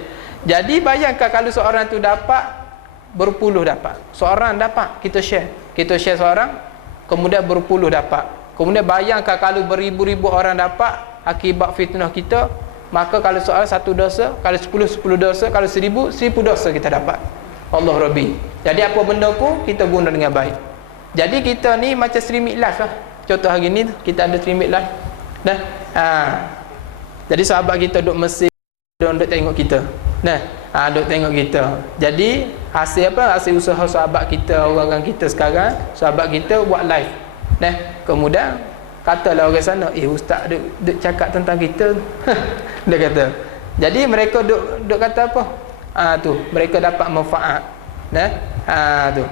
Jadi bayangkan kalau seorang tu dapat, berpuluh dapat. Seorang dapat, kita share. Kita share seorang, kemudian berpuluh dapat. Kemudian bayangkan kalau beribu-ribu orang dapat akibat fitnah kita, maka kalau seorang satu dosa, kalau 10 dosa, kalau 1000 dosa kita dapat. Allah Rabbi. Jadi apa benda pun kita guna dengan baik. Jadi kita ni macam streaming live lah. Contoh hari ni kita ada streaming live. Jadi sahabat kita duduk Mesir, duduk tengok kita. Duduk tengok kita. Jadi hasil apa? Hasil usaha sahabat kita, orang-orang kita sekarang, sahabat kita buat live. Kemudian katalah orang sana, ustaz duk cakap tentang kita. Dia kata. Jadi mereka duk kata apa? Tu, mereka dapat manfaat. Tu.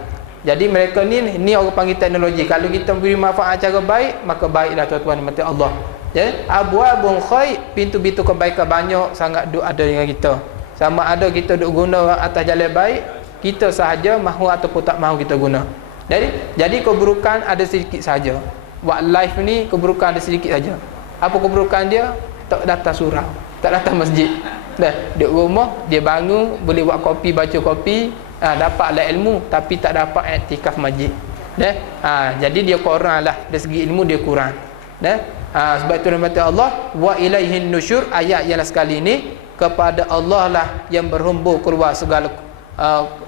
Jadi mereka ni orang panggil teknologi. Kalau kita beri manfaat cara baik, maka baiklah tuan-tuan mati Allah. Jadi abwabun khair, pintu-pintu kebaikan banyak sangat duk ada dengan kita. Sama ada kita duk guna atas jalan baik, kita sahaja mahu ataupun tak mahu kita guna. Jadi keburukan ada sedikit saja. Buat live ni keburukan ada sedikit saja. Apa keburukan dia? Tak datang surau, tak datang masjid. Duduk rumah, dia bangun, boleh buat kopi, baca kopi, dapatlah ilmu, tapi tak dapat iktikaf masjid. Jadi dia kurang lah, dari segi ilmu dia kurang. Sebab itu nama Allah, wa ilaihin nusyur, ayat yang sekali ini, kepada Allah lah yang berhembur keluar segala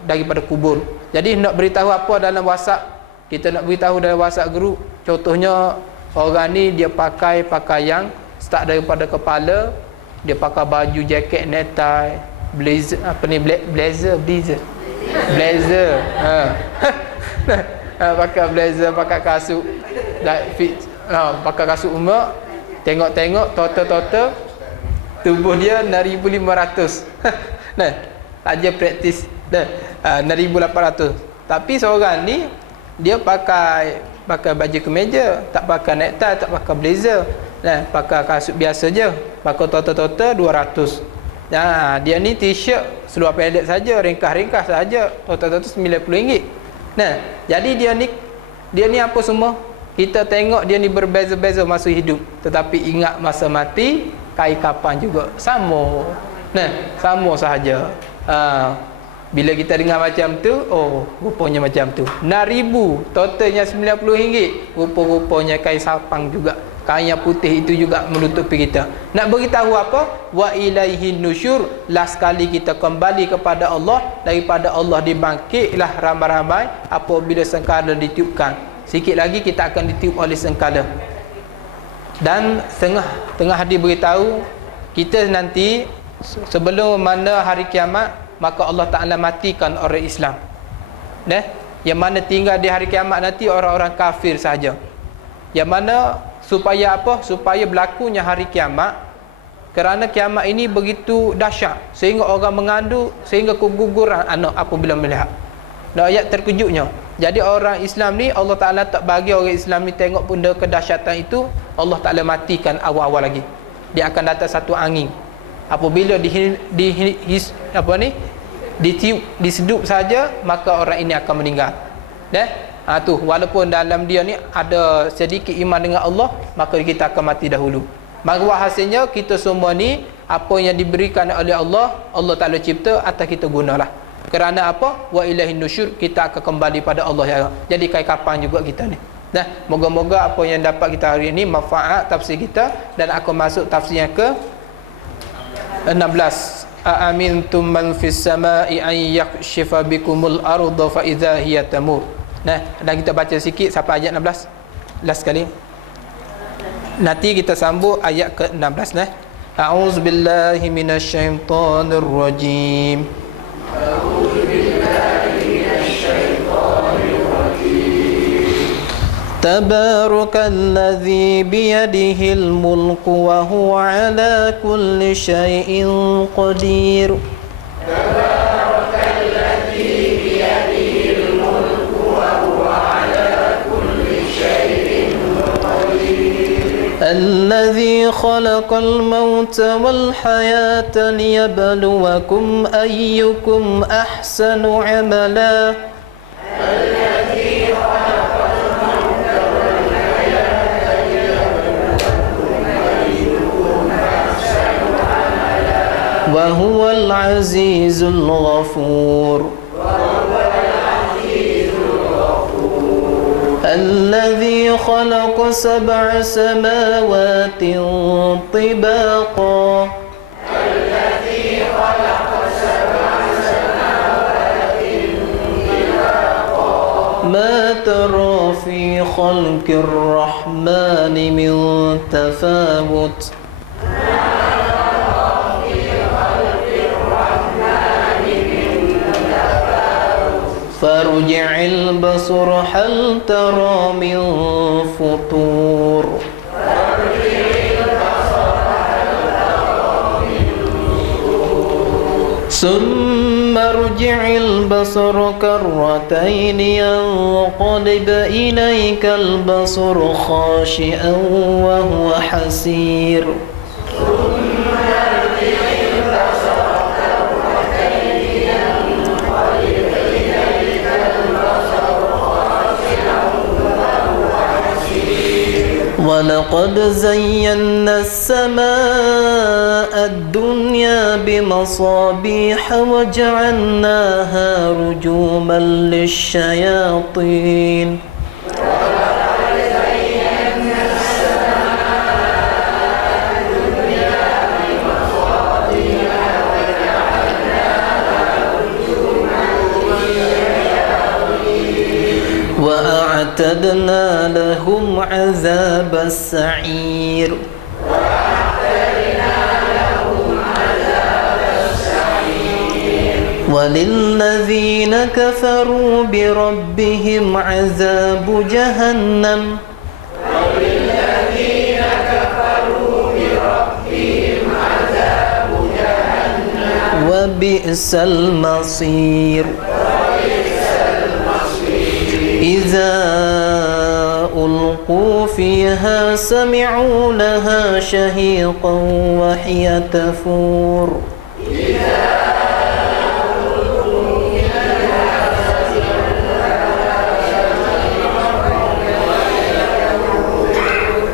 daripada kubur. Jadi nak beritahu apa dalam WhatsApp, kita nak beritahu dalam WhatsApp group, contohnya orang ni dia pakai pakaian start daripada kepala, dia pakai baju jaket necktie, blazer, blazer pakai blazer, pakai kasut fit, pakai kasut umur, tengok total tubuh dia 6,500. Aja praktis 6,800. Tapi seorang ni dia pakai baju kemeja, tak pakai necktie, tak pakai blazer, pakai kasut biasa je, pakai total 200. Dia ni t-shirt seluar pendek saja, ringkas saja, total RM90. Jadi dia ni apa semua? Kita tengok dia ni berbeza-beza masa hidup, tetapi ingat masa mati kain kapan juga sama. Sama sahaja. Bila kita dengar macam tu, rupanya macam tu. 6,000, totalnya RM90. Rupa-rupanya kain sapang juga. Kain yang putih itu juga menutupi kita. Nak beritahu apa? Wa ilaihin nusyur. Last kali kita kembali kepada Allah. Daripada Allah dibangkitlah ramai-ramai apabila sengkala ditiupkan. Sikit lagi kita akan ditiup oleh sengkala. Dan tengah diberitahu kita nanti sebelum mana hari kiamat, maka Allah Ta'ala matikan orang Islam. Yang mana tinggal di hari kiamat nanti orang-orang kafir saja. Yang mana supaya apa? Supaya berlakunya hari kiamat. Kerana kiamat ini begitu dahsyat sehingga orang mengandung, sehingga keguguran anak apabila melihat. Dan ayat terkejutnya. Jadi orang Islam ni Allah Ta'ala tak bagi orang Islam ni tengok benda kedahsyatan itu. Allah Ta'ala matikan awal-awal lagi. Dia akan datang satu angin. Apabila ditiup, disedup saja, maka orang ini akan meninggal. Tu walaupun dalam dia ni ada sedikit iman dengan Allah, maka kita akan mati dahulu. Maka hasilnya kita semua ni apa yang diberikan oleh Allah, Allah Taala cipta, atas kita gunalah. Kerana apa? Wa ilaihin nusyur, kita akan kembali pada Allah ya. Jadi kapan juga kita ni. Nah, moga-moga apa yang dapat kita hari ini manfaat tafsir kita, dan aku masuk tafsir yang ke 16. Aamintum man fis samai an yakshifa bikumul arda fa idza hiya tamur. Nah, dan kita baca sikit sampai ayat 16. Last sekali. Nanti kita sambung ayat ke-16 nah. A'udzubillahi minasyaitonir rajim. Tabarakalladzi biyadihil mulku wa huwa ala kulli syai'in qadir. الذي خلق الموت والحياة ليبلوكم أيكم أحسن عملا وهو العزيز الغفور الذي خلق 7 سماوات طباقا ما ترى في خلق الرحمن من تفاوت فارجع البصر هل ترى من فطور ثم ارجع البصر كرتين ينقلب إليك البصر خاشئا وهو حسير ولقد زينا السماء الدنيا بمصابيح وجعلناها رجوما للشياطين وأعتدنا لهم عذاب السعير وللذين كفروا بربهم عذاب جهنم وبئس المصير إذا ألقوا فيها سمعوا لها شهيقا وهي تفور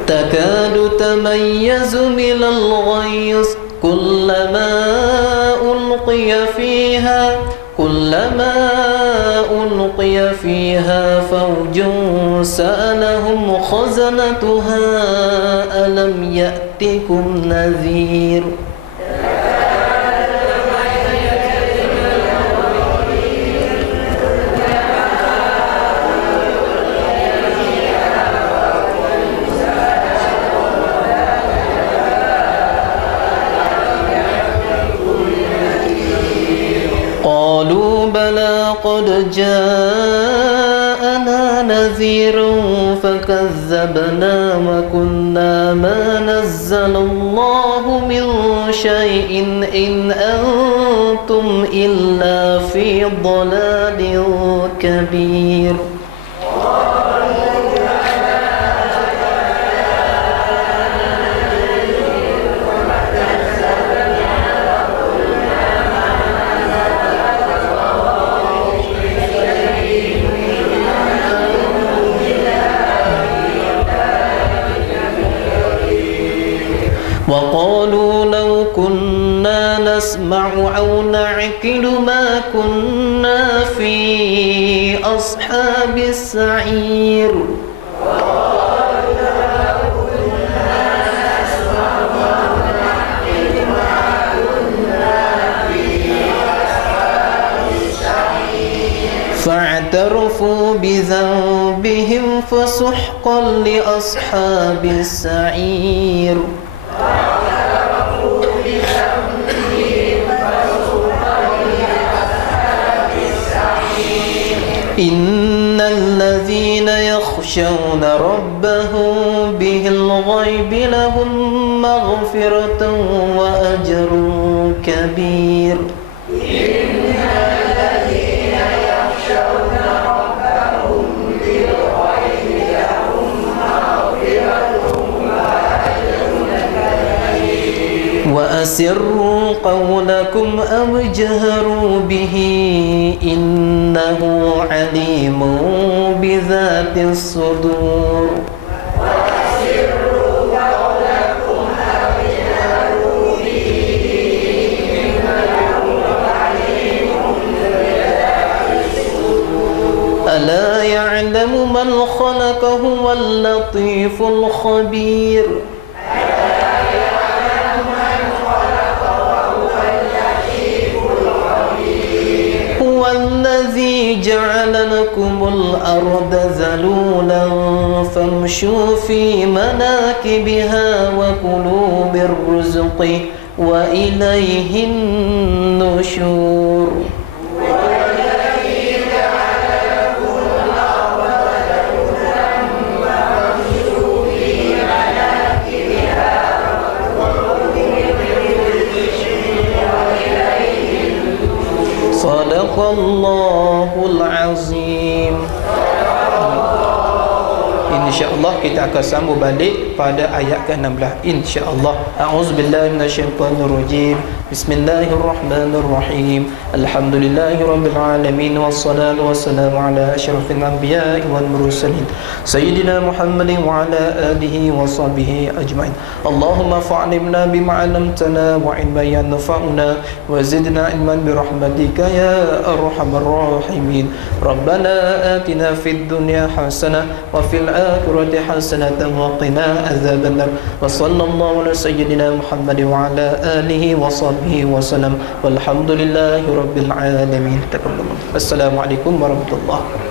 تكاد تميز من الغيظ كلما ألقي فيها فوج سألهم خزنتها ألم يأتكم نذير قالوا بلى قد جاءنا نذير فكذبنا وكنا ما نزل الله من شيء إن أنتم إلا في ضلال كبير وقالوا لو كنا نسمع أو نعقل ما كنا في أصحاب السعير فاعترفوا بذنبهم فسحقا لأصحاب السعير إن الذين يخشون ربهم بالغيب لهم مغفرة وأجر كبير وأسروا قولكم أو اجهروا به إنه عليم بذات الصدور ألا يعلم من خلق هو اللطيف الخبير الذي جعل لكم الأرض ذلولا فامشوا في مناكبها وكلوا من رزقه وإليه النشور صدق الله العظيم. InsyaAllah kita akan sambung balik pada ayat ke-16 InsyaAllah. A'udzubillahi minasyaitanirrajim. Bismillahirrahmanirrahim. Alhamdulillahirabbil alamin wassalatu wassalamu ala asyrafil anbiya'i wal mursalin sayyidina Muhammadin wa ala alihi wa sahbihi ajma'in. Allahumma fa'alimna bima 'allamtana wa 'ilman yanfa'una wa zidna 'ilman bi rahmatika ya arhamar rahimin. Rabbana atina fid dunya hasanah wa fil akhirati hasanatan wa qina adzabannar. Wa sallallahu ala sayyidina Muhammad wa ala alihi wa sahbihi wa sallam. Walhamdulillahi rabbil alamin. Assalamualaikum warahmatullahi